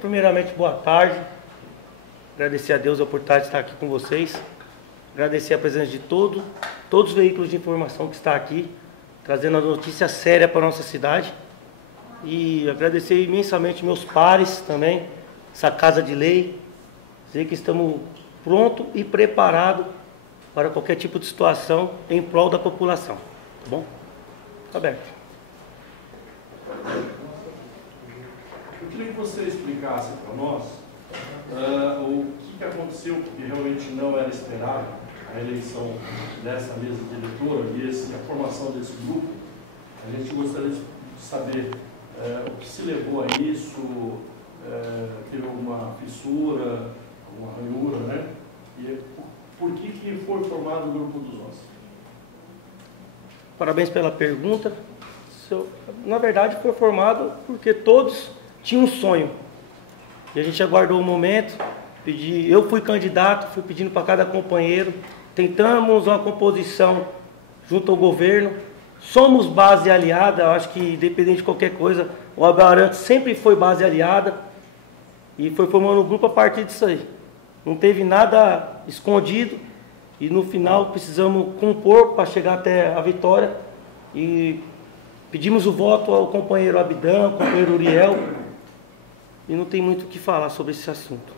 Primeiramente, boa tarde. Agradecer a Deus a oportunidade de estar aqui com vocês. Agradecer a presença de todos os veículos de informação que estão aqui, trazendo a notícia séria para a nossa cidade. E agradecer imensamente meus pares também, essa Casa de Lei. Dizer que estamos prontos e preparados para qualquer tipo de situação em prol da população. Tá bom? Tá aberto. Eu queria que você explicasse para nós o que aconteceu, porque realmente não era esperado a eleição dessa mesa diretora e a formação desse grupo. A gente gostaria de saber o que se levou a isso, teve alguma fissura, alguma ranhura, né? E por que foi formado o Grupo dos 11? Parabéns pela pergunta. Na verdade, foi formado porque todos tinham um sonho. E a gente aguardou o momento. Eu fui candidato, fui pedindo para cada companheiro. Tentamos uma composição junto ao governo. Somos base aliada. Eu acho que, independente de qualquer coisa, o Abel Arantes sempre foi base aliada. E foi formando um grupo a partir disso aí. Não teve nada escondido. E no final precisamos compor para chegar até a vitória. E pedimos o voto ao companheiro Abidão, ao companheiro Uriel. E não tem muito o que falar sobre esse assunto.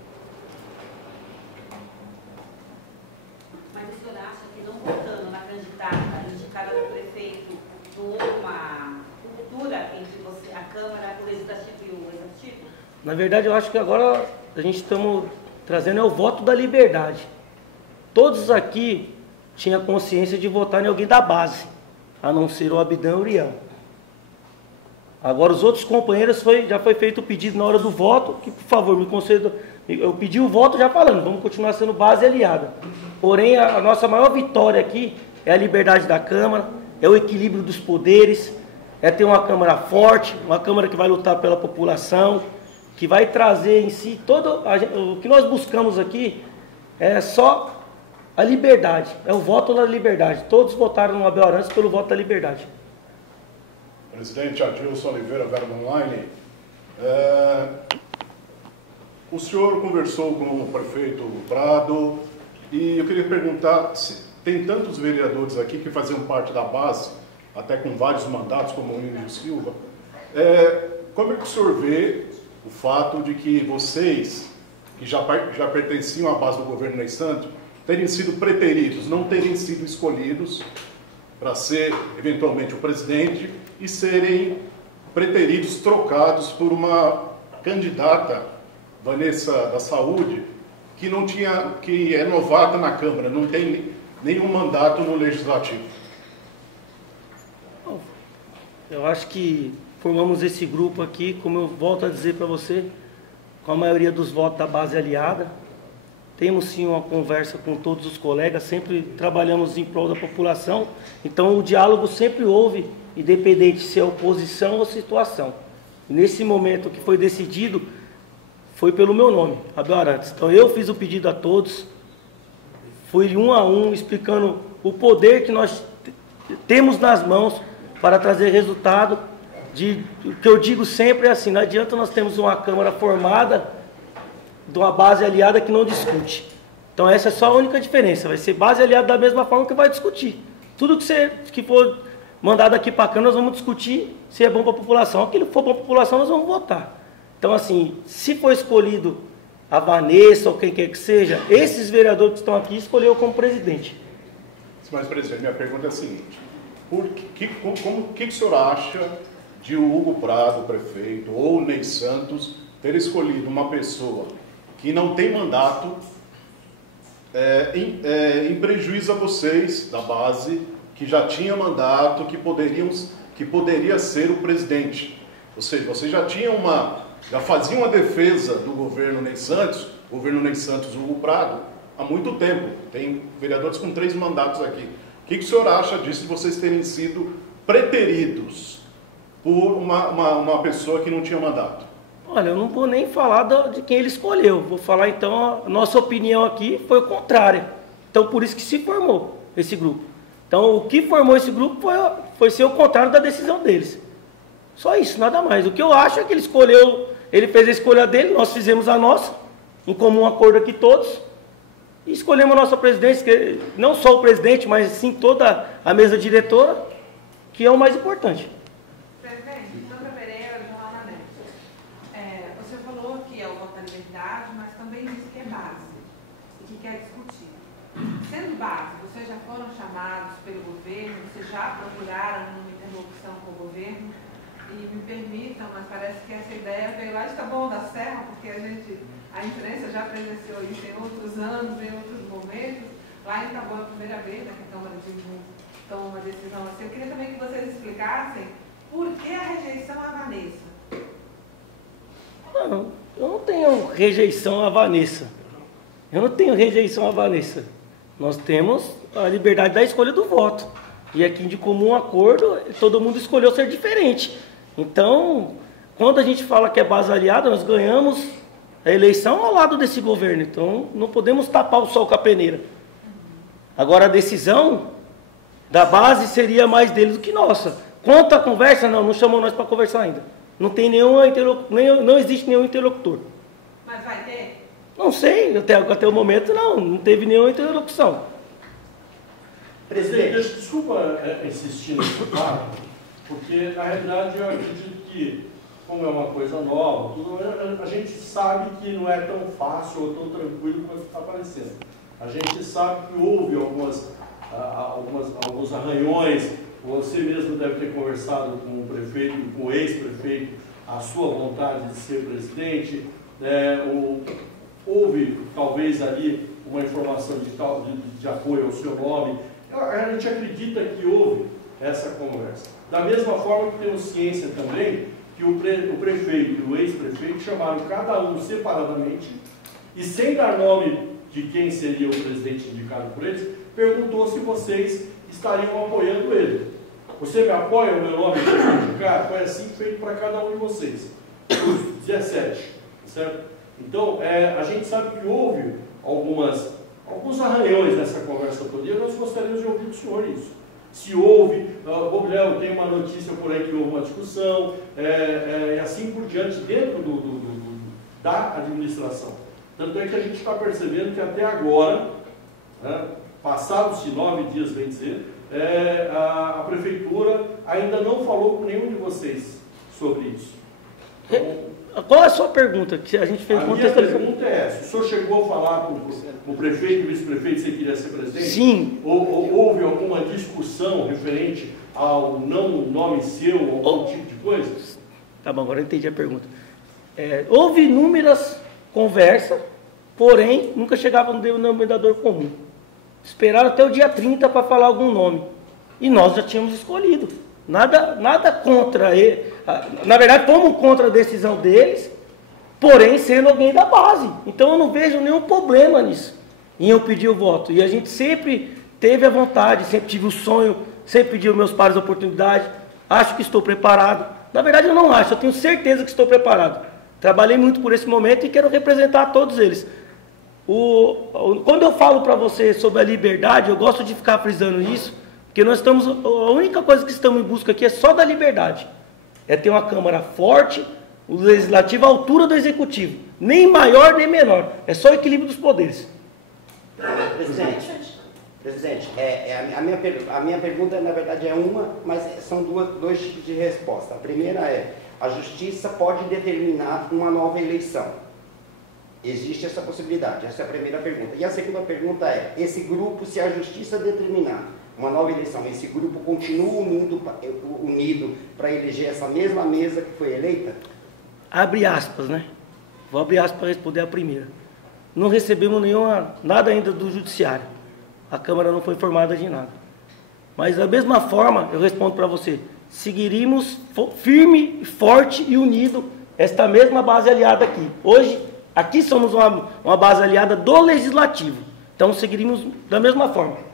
Mas o senhor acha que não votando na candidata indicada do prefeito, não houve uma ruptura entre você, a Câmara, o Legislativo e o Executivo? Na verdade, eu acho que agora a gente estamos trazendo o voto da liberdade. Todos aqui tinham consciência de votar em alguém da base, a não ser o Abidão e o Uriel. Agora, os outros companheiros, já foi feito o pedido na hora do voto, que, por favor, me conceda. Eu pedi o voto já falando, vamos continuar sendo base aliada. Porém, a nossa maior vitória aqui é a liberdade da Câmara, é o equilíbrio dos poderes, é ter uma Câmara forte, uma Câmara que vai lutar pela população, que vai trazer em si o que nós buscamos aqui é só a liberdade, é o voto da liberdade. Todos votaram no Abel Arantes pelo voto da liberdade. Presidente Adilson Oliveira, Verbo Online. O senhor conversou com o prefeito Prado e eu queria perguntar, se tem tantos vereadores aqui que faziam parte da base, até com vários mandatos, como o Nino Silva, como é que o senhor vê o fato de que vocês, que já pertenciam à base do governo Ney Santos, terem sido preteridos, não terem sido escolhidos para ser, eventualmente, o presidente e serem preteridos, trocados por uma candidata, Vanessa da Saúde, que é novata na Câmara, não tem nenhum mandato no Legislativo? Eu acho que formamos esse grupo aqui, como eu volto a dizer para você, com a maioria dos votos da base aliada. Temos sim uma conversa com todos os colegas, sempre trabalhamos em prol da população, então o diálogo sempre houve, independente se é oposição ou situação. E nesse momento que foi decidido, foi pelo meu nome, Abel Arantes. Então eu fiz o pedido a todos, fui um a um explicando o poder que nós temos nas mãos para trazer resultado. O que eu digo sempre é assim, não adianta nós termos uma Câmara formada de uma base aliada que não discute. Então essa é só a única diferença, vai ser base aliada da mesma forma que vai discutir. Tudo que for mandado aqui para a Câmara, nós vamos discutir se é bom para a população. Aquilo que for bom para a população, nós vamos votar. Então assim, se for escolhido a Vanessa ou quem quer que seja, esses vereadores que estão aqui escolheu como presidente. Mas, presidente, minha pergunta é a seguinte, o que o senhor acha de o Hugo Prado, prefeito, ou o Ney Santos, ter escolhido uma pessoa que não tem mandato em prejuízo a vocês da base, que já tinha mandato, que poderia ser o presidente? Ou seja, vocês já faziam uma defesa do governo Ney Santos, Hugo Prado, há muito tempo. Tem vereadores com 3 mandatos aqui. O que o senhor acha disso, de vocês terem sido preteridos por uma pessoa que não tinha mandato? Olha, eu não vou nem falar de quem ele escolheu. Vou falar, então, a nossa opinião aqui foi o contrário. Então, por isso que se formou esse grupo. Então, o que formou esse grupo foi ser o contrário da decisão deles. Só isso, nada mais. O que eu acho é que ele escolheu ele fez a escolha dele, nós fizemos a nossa, em comum acordo aqui todos, e escolhemos a nossa presidência, que não só o presidente, mas sim toda a mesa diretora, que é o mais importante. Presidente, Sandra Pereira, Jornal da NET. Você falou que é o voto da liberdade, mas também disse que é base, e que quer discutir. Sendo base, vocês já foram chamados pelo governo, vocês já procuraram uma interlocução com o governo? E me permitam, mas parece que essa ideia veio lá de Taboão da Serra, porque a imprensa já presenciou isso em outros anos, em outros momentos. Lá em Taboão, a primeira vez, né, que a Câmara de toma uma decisão assim. Eu queria também que vocês explicassem por que a rejeição à Vanessa. Não, eu não tenho rejeição à Vanessa. Eu não tenho rejeição à Vanessa. Nós temos a liberdade da escolha do voto. E aqui de comum acordo, todo mundo escolheu ser diferente. Então, quando a gente fala que é base aliada, nós ganhamos a eleição ao lado desse governo. Então, não podemos tapar o sol com a peneira. Agora, a decisão da base seria mais deles do que nossa. Quanto à conversa, não chamou nós para conversar ainda. Não tem não existe nenhum interlocutor. Mas vai ter? Não sei, até o momento não teve nenhuma interlocução. Presidente, desculpa insistir nesse fato, porque na realidade eu acredito que, como é uma coisa nova, a gente sabe que não é tão fácil ou tão tranquilo quanto está parecendo. A gente sabe que houve alguns arranhões, você mesmo deve ter conversado com o prefeito, com o ex-prefeito, a sua vontade de ser presidente, houve talvez ali uma informação de apoio ao seu nome. A gente acredita que houve essa conversa. Da mesma forma que temos ciência também que o prefeito e o ex-prefeito chamaram cada um separadamente e sem dar nome de quem seria o presidente indicado por eles, perguntou se vocês estariam apoiando ele. Você me apoia, o meu nome é indicado? Foi assim feito para cada um de vocês, os 17, certo? Então, a gente sabe que houve alguns arranhões nessa conversa toda e nós gostaríamos de ouvir do senhor isso. Se houve, Bobilhão, tem uma notícia por aí que houve uma discussão, e assim por diante, dentro da administração. Tanto é que a gente está percebendo que até agora, passados-se 9 dias, bem dizer, a prefeitura ainda não falou com nenhum de vocês sobre isso. Qual é a sua pergunta? Que a gente fez a minha pergunta é essa. O senhor chegou a falar com o prefeito e o vice-prefeito se queria ser presidente? Sim. Ou houve alguma discussão referente ao não nome seu, ou algum tipo de coisa? Tá bom, agora eu entendi a pergunta. Houve inúmeras conversas, porém, nunca chegava no denominador comum. Esperaram até o dia 30 para falar algum nome. E nós já tínhamos escolhido. Nada contra ele. Na verdade, fomos contra a decisão deles, porém sendo alguém da base. Então eu não vejo nenhum problema nisso, em eu pedir o voto. E a gente sempre teve a vontade, sempre tive o sonho, sempre pedi aos meus pares a oportunidade. Acho que estou preparado. Na verdade eu não acho, eu tenho certeza que estou preparado. Trabalhei muito por esse momento e quero representar todos eles. Quando eu falo para você sobre a liberdade, eu gosto de ficar frisando isso, porque nós estamos, a única coisa que estamos em busca aqui é só da liberdade. É ter uma Câmara forte, o Legislativo à altura do Executivo. Nem maior, nem menor. É só o equilíbrio dos poderes. Presidente, a minha pergunta, na verdade, é uma, mas são dois tipos de resposta. A primeira é, a Justiça pode determinar uma nova eleição. Existe essa possibilidade? Essa é a primeira pergunta. E a segunda pergunta é, esse grupo, se a Justiça determinar uma nova eleição, esse grupo continua unido para eleger essa mesma mesa que foi eleita? Abre aspas, né? Vou abrir aspas para responder a primeira. Não recebemos nada ainda do Judiciário. A Câmara não foi informada de nada. Mas da mesma forma, eu respondo para você, seguiríamos firme, forte e unido esta mesma base aliada aqui. Hoje, aqui somos uma base aliada do Legislativo. Então, seguiríamos da mesma forma.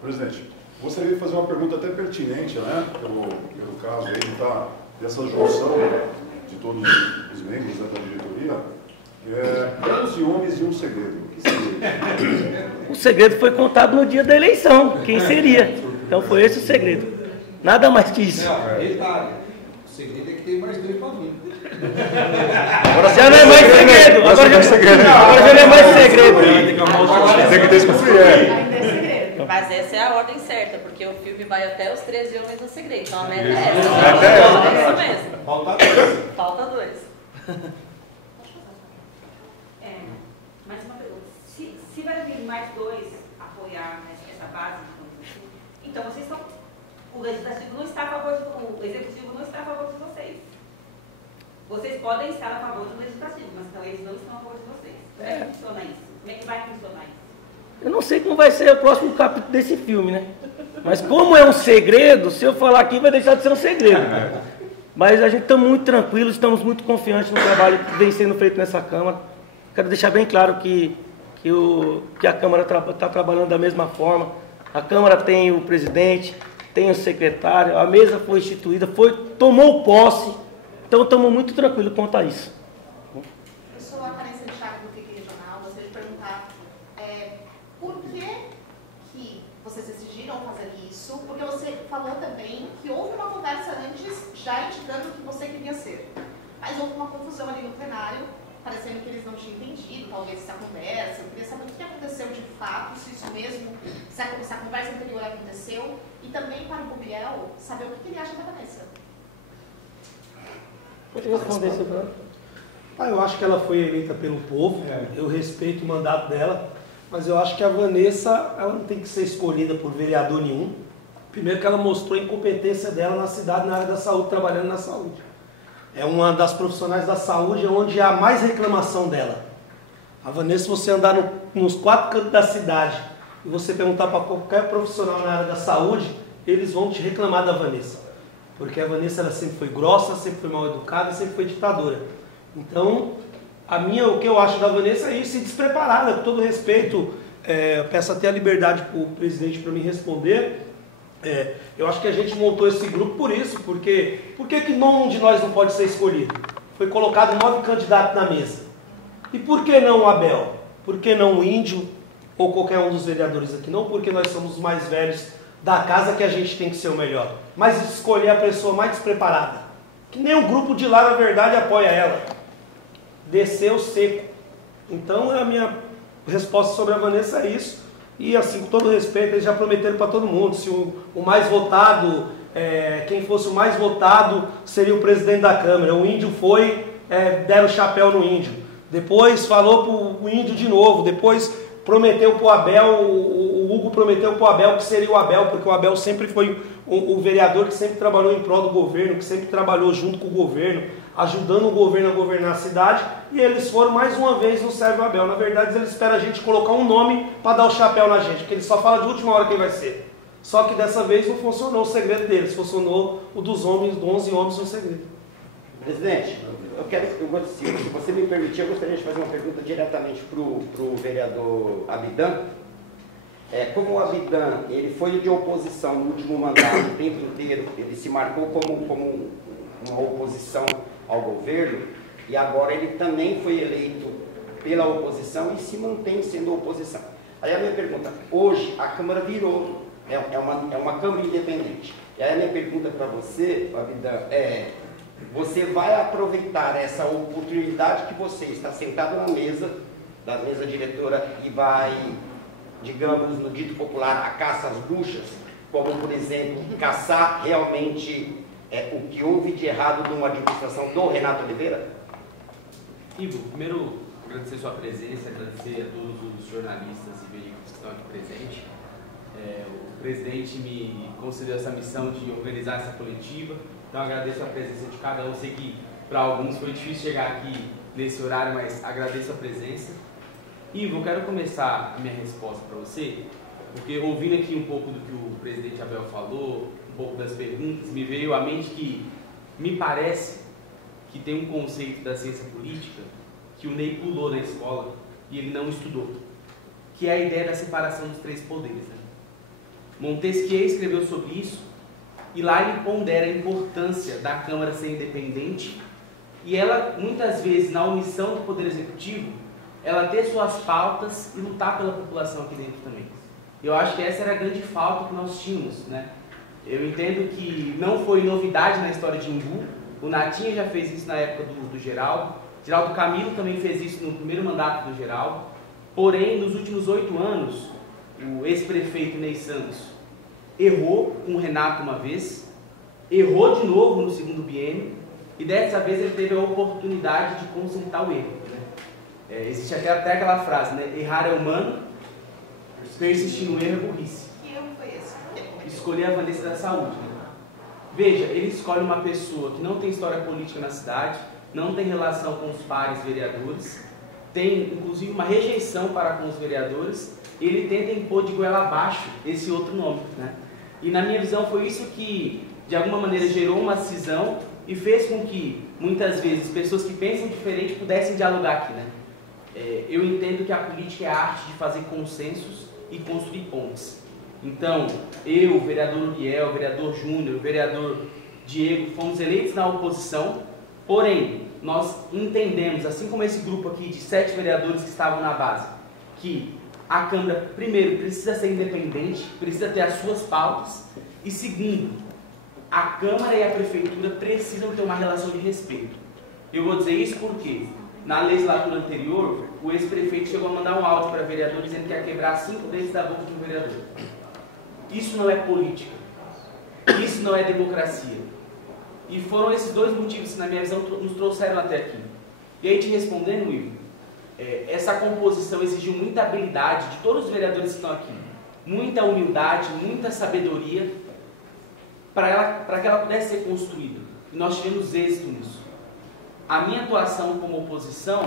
Presidente, gostaria de fazer uma pergunta até pertinente, né, pelo caso aí, tá, dessa junção de todos os membros da diretoria. 11 homens e um segredo. O que seria? O segredo foi contado no dia da eleição, quem seria. Então foi esse o segredo. Nada mais que isso. Não, detalhe. O segredo é que tem mais 2 para mim. Já não é mais segredo. Agora já não é mais segredo. Tem que desconstruir. Ainda é segredo. Mas essa é a ordem certa, porque o filme vai até os 13 homens no segredo. Então a meta é essa. É isso mesmo. Falta 2. Falta 2. Mais uma pergunta. Se vai vir mais 2 apoiar essa base, então vocês estão. O legislativo não está a favor o executivo não está a favor de vocês. Vocês podem estar a favor do legislativo, mas então eles não estão a favor de vocês. Como é que funciona isso? Como é que vai funcionar isso? Eu não sei como vai ser o próximo capítulo desse filme, né? Mas como é um segredo, se eu falar aqui vai deixar de ser um segredo. Mas a gente está muito tranquilo, estamos muito confiantes no trabalho que vem sendo feito nessa Câmara. Quero deixar bem claro que a Câmara está trabalhando da mesma forma. A Câmara tem o presidente, tem o secretário, a mesa foi instituída, tomou posse, então estamos muito tranquilos quanto a isso. Eu sou a Vanessa de Chaco do FIC Regional, gostaria de perguntar por que vocês decidiram fazer isso? Porque você falou também que houve uma conversa antes, já indicando o que você queria ser, mas houve uma confusão ali no plenário, parecendo que eles não tinham entendido, talvez, essa conversa. Eu queria saber o que aconteceu de fato, se isso mesmo, se a conversa anterior aconteceu, e também para o Gabriel saber o que ele acha da Vanessa. Pode responder isso, Bruno? Eu acho que ela foi eleita pelo povo, eu respeito o mandato dela, mas eu acho que a Vanessa ela não tem que ser escolhida por vereador nenhum. Primeiro que ela mostrou a incompetência dela na cidade, na área da saúde, trabalhando na saúde. É uma das profissionais da saúde onde há mais reclamação dela. A Vanessa, se você andar nos 4 cantos da cidade e você perguntar para qualquer profissional na área da saúde, eles vão te reclamar da Vanessa. Porque a Vanessa ela sempre foi grossa, sempre foi mal educada, sempre foi ditadora. Então, o que eu acho da Vanessa é isso, e despreparada, com todo respeito. Eu peço até a liberdade para o presidente para me responder. Eu acho que a gente montou esse grupo por isso, porque por que nenhum de nós não pode ser escolhido? Foi colocado 9 candidatos na mesa. E por que não o Abel? Por que não o Índio ou qualquer um dos vereadores aqui? Não porque nós somos os mais velhos da casa que a gente tem que ser o melhor, mas escolher a pessoa mais despreparada. Que nem o grupo de lá, na verdade, apoia ela. Desceu seco. Então, a minha resposta sobre a Vanessa é isso. E assim, com todo respeito, eles já prometeram para todo mundo, se o mais votado, quem fosse o mais votado seria o presidente da Câmara. O Índio foi, deram o chapéu no Índio. Depois falou para o Índio de novo, depois prometeu para o Abel, o Hugo prometeu para o Abel que seria o Abel, porque o Abel sempre foi o vereador que sempre trabalhou em prol do governo, que sempre trabalhou junto com o governo, ajudando o governo a governar a cidade, e eles foram mais uma vez no Serve Abel. Na verdade, eles esperam a gente colocar um nome para dar o chapéu na gente, porque eles só falam de última hora quem vai ser. Só que dessa vez não funcionou o segredo deles, funcionou o dos 11 homens no segredo. Presidente, se você me permitir, eu gostaria de fazer uma pergunta diretamente para o vereador Abidan. Como o Abidan ele foi de oposição no último mandato o tempo inteiro, ele se marcou como uma oposição ao governo, e agora ele também foi eleito pela oposição e se mantém sendo oposição. Aí a minha pergunta, hoje a Câmara virou, é uma Câmara independente. E aí a minha pergunta para você, Abidan, você vai aproveitar essa oportunidade que você está sentado na mesa, da mesa diretora, e vai, digamos, no dito popular, a caça às bruxas, como, por exemplo, caçar realmente o que houve de errado numa administração do Renato Oliveira? Ivo, primeiro, agradecer sua presença, agradecer a todos os jornalistas e veículos que estão aqui presentes. O presidente me concedeu essa missão de organizar essa coletiva, então agradeço a presença de cada um. Sei que para alguns foi difícil chegar aqui nesse horário, mas agradeço a presença. Ivo, eu quero começar a minha resposta para você, porque ouvindo aqui um pouco do que o presidente Abel falou, um pouco das perguntas, me veio à mente que me parece que tem um conceito da ciência política que o Ney pulou na escola e ele não estudou, que é a ideia da separação dos 3 poderes. Né? Montesquieu escreveu sobre isso e lá ele pondera a importância da Câmara ser independente e ela, muitas vezes, na omissão do Poder Executivo, ela ter suas pautas e lutar pela população aqui dentro também. Eu acho que essa era a grande falta que nós tínhamos, né? Eu entendo que não foi novidade na história de Imbu O Natinha já fez isso na época do Geraldo. Geraldo Camilo também fez isso no primeiro mandato do Geraldo. Porém, nos últimos 8 anos, o ex-prefeito Ney Santos errou com o Renato uma vez, errou de novo no segundo biênio, e dessa vez ele teve a oportunidade de consertar o erro. Né? Existe até aquela frase, né? Errar é humano, persistir no erro é burrice. Que erro foi esse? Escolher a Vanessa da Saúde. Né? Veja, ele escolhe uma pessoa que não tem história política na cidade, não tem relação com os pares vereadores, tem inclusive uma rejeição para com os vereadores, e ele tenta impor de goela abaixo esse outro nome. Né? E na minha visão foi isso que, de alguma maneira, gerou uma cisão e fez com que, muitas vezes, pessoas que pensam diferente pudessem dialogar aqui. Né? Eu entendo que a política é a arte de fazer consensos e construir pontes. Então, eu, o vereador Uriel, o vereador Júnior, o vereador Diego, fomos eleitos na oposição, porém, nós entendemos, assim como esse grupo aqui de 7 vereadores que estavam na base, que a Câmara, primeiro, precisa ser independente, precisa ter as suas pautas, e segundo, a Câmara e a Prefeitura precisam ter uma relação de respeito. Eu vou dizer isso porque, na legislatura anterior, o ex-prefeito chegou a mandar um áudio para vereador dizendo que ia quebrar 5 dentes da boca de um vereador. Isso não é política. Isso não é democracia. E foram esses 2 motivos que, na minha visão, nos trouxeram até aqui. E aí, te respondendo, Ivo, essa composição exigiu muita habilidade de todos os vereadores que estão aqui, muita humildade, muita sabedoria, para que ela pudesse ser construída. E nós tivemos êxito nisso. A minha atuação como oposição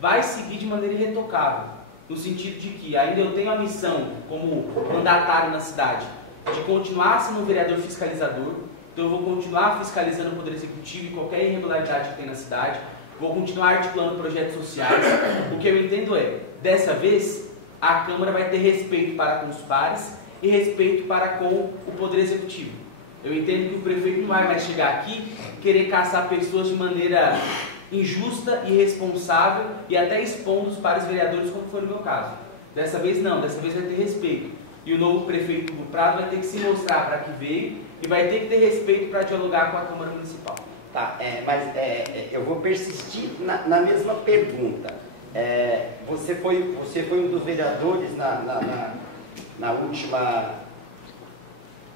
vai seguir de maneira irretocável, no sentido de que ainda eu tenho a missão, como mandatário na cidade, de continuar sendo um vereador fiscalizador. Então eu vou continuar fiscalizando o Poder Executivo e qualquer irregularidade que tem na cidade, vou continuar articulando projetos sociais. O que eu entendo é, dessa vez, a Câmara vai ter respeito para com os pares e respeito para com o Poder Executivo. Eu entendo que o prefeito não vai mais chegar aqui querer caçar pessoas de maneira injusta, irresponsável e até expondo os pares vereadores, como foi no meu caso. Dessa vez não, dessa vez vai ter respeito. E o novo prefeito do Prado vai ter que se mostrar para que veio e vai ter que ter respeito para dialogar com a Câmara Municipal. Tá, mas eu vou persistir na mesma pergunta. Você foi um dos vereadores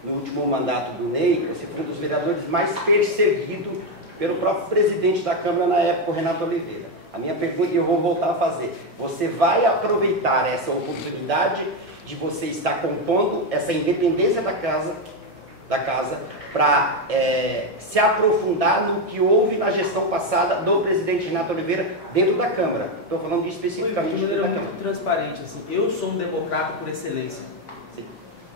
no último mandato do Ney, você foi um dos vereadores mais perseguido pelo próprio presidente da Câmara na época, o Renato Oliveira. A minha pergunta, e eu vou voltar a fazer, você vai aproveitar essa oportunidade de você estar compondo essa independência da casa para se aprofundar no que houve na gestão passada do presidente Renato Oliveira dentro da Câmara? Estou falando especificamente de maneira muito transparente. Assim, eu sou um democrata por excelência. Sim.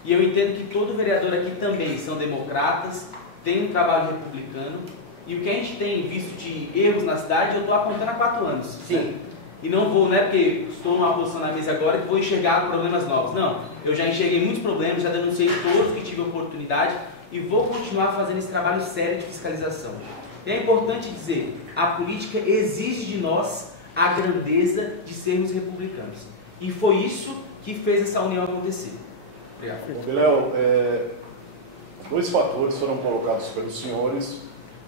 E eu entendo que todo vereador aqui também são democratas, tem um trabalho republicano, e o que a gente tem visto de erros na cidade, eu estou apontando há 4 anos. Sim. Né? E não vou, não é porque estou numa posição na mesa agora que vou enxergar problemas novos. Não, eu já enxerguei muitos problemas, já denunciei todos que tive oportunidade e vou continuar fazendo esse trabalho sério de fiscalização. E é importante dizer, a política exige de nós a grandeza de sermos republicanos. E foi isso que fez essa união acontecer. Obrigado. Léo, 2 fatores foram colocados pelos senhores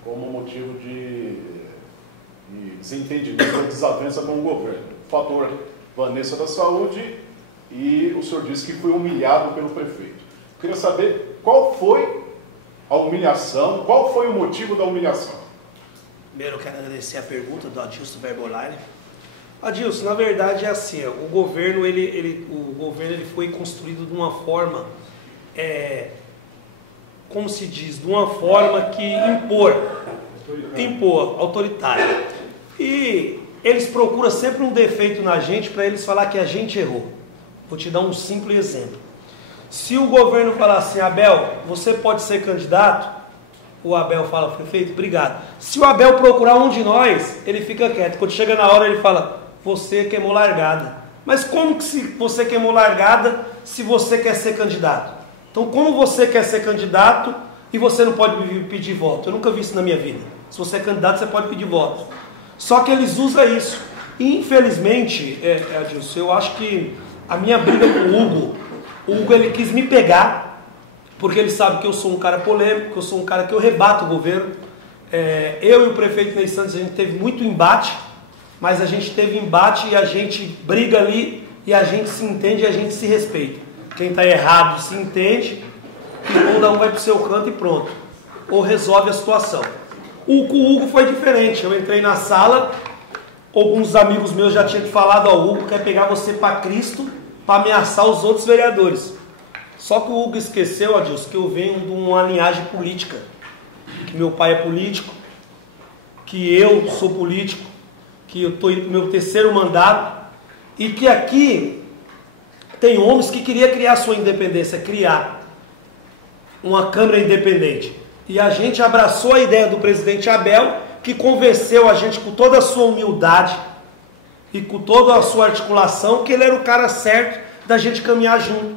como motivo de desentendimento ou desavença com o governo. O fator Vanessa da Saúde e o senhor disse que foi humilhado pelo prefeito. Eu queria saber qual foi a humilhação, qual foi o motivo da humilhação? Primeiro eu quero agradecer a pergunta do Adilson Verbolari. Adilson, na verdade é assim, o governo ele foi construído de uma forma, como se diz, de uma forma que impor, autoritária. E eles procuram sempre um defeito na gente para eles falar que a gente errou. Vou te dar um simples exemplo. Se o governo falar assim, Abel, você pode ser candidato, o Abel fala, prefeito, obrigado. Se o Abel procurar um de nós, ele fica quieto. Quando chega na hora, ele fala, você queimou largada. Mas como que você queimou largada se você quer ser candidato? Então, como você quer ser candidato e você não pode pedir voto? Eu nunca vi isso na minha vida. Se você é candidato, você pode pedir voto. Só que eles usam isso. E, infelizmente, Adilson, eu acho que a minha briga com o Hugo, ele quis me pegar, porque ele sabe que eu sou um cara polêmico, que eu sou um cara que eu rebato o governo. Eu e o prefeito Ney Santos, a gente teve muito embate, mas a gente teve embate e a gente briga ali, e a gente se entende e a gente se respeita. Quem está errado se entende, e cada um vai para o seu canto e pronto. Ou resolve a situação. Com o Hugo foi diferente. Eu entrei na sala, alguns amigos meus já tinham falado, ó, o Hugo quer pegar você para Cristo para ameaçar os outros vereadores. Só que o Hugo esqueceu, Adilson, que eu venho de uma linhagem política. Que meu pai é político, que eu sou político, que eu estou indo para o meu 3º mandato, e que aqui tem homens que queriam criar sua independência, criar uma Câmara independente. E a gente abraçou a ideia do presidente Abel, que convenceu a gente com toda a sua humildade e com toda a sua articulação, que ele era o cara certo da gente caminhar junto.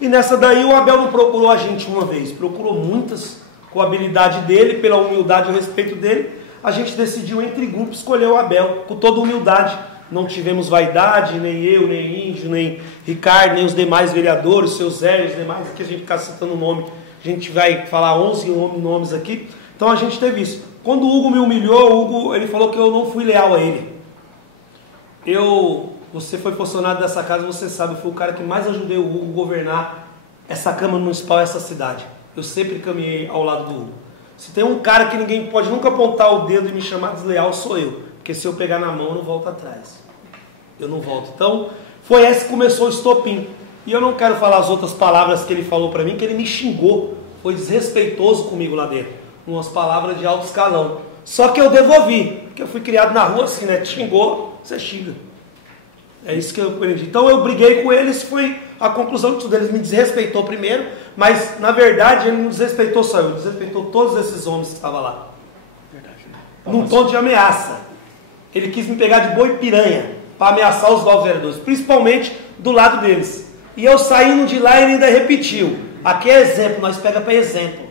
E nessa daí o Abel não procurou a gente uma vez, procurou muitas, com a habilidade dele, pela humildade e o respeito dele. A gente decidiu entre grupos escolher o Abel, com toda humildade. Não tivemos vaidade, nem eu, nem Índio, nem Ricardo, nem os demais vereadores, o seu Zé e os demais, que a gente ficar citando o nome. A gente vai falar 11 nomes aqui. Então a gente teve isso. Quando o Hugo me humilhou, o Hugo, ele falou que eu não fui leal a ele. Você foi funcionário dessa casa, você sabe, eu fui o cara que mais ajudei o Hugo a governar essa Câmara Municipal, essa cidade. Eu sempre caminhei ao lado do Hugo. Se tem um cara que ninguém pode nunca apontar o dedo e me chamar desleal, sou eu. Porque se eu pegar na mão, eu não volto atrás. Eu não volto. Então, foi esse que começou o estopim. E eu não quero falar as outras palavras que ele falou para mim, que ele me xingou. Foi desrespeitoso comigo lá dentro. Umas palavras de alto escalão. Só que eu devolvi. Porque eu fui criado na rua assim, né? Te xingou, você xinga. É isso que eu aprendi. Então eu briguei com eles, foi a conclusão de tudo. Ele me desrespeitou primeiro, mas na verdade ele não desrespeitou só eu, ele desrespeitou todos esses homens que estavam lá. Verdade, né? Num tom de ameaça. Ele quis me pegar de boi piranha para ameaçar os novos vereadores, principalmente do lado deles. E eu saindo de lá, ele ainda repetiu. Aqui é exemplo, nós pega para exemplo.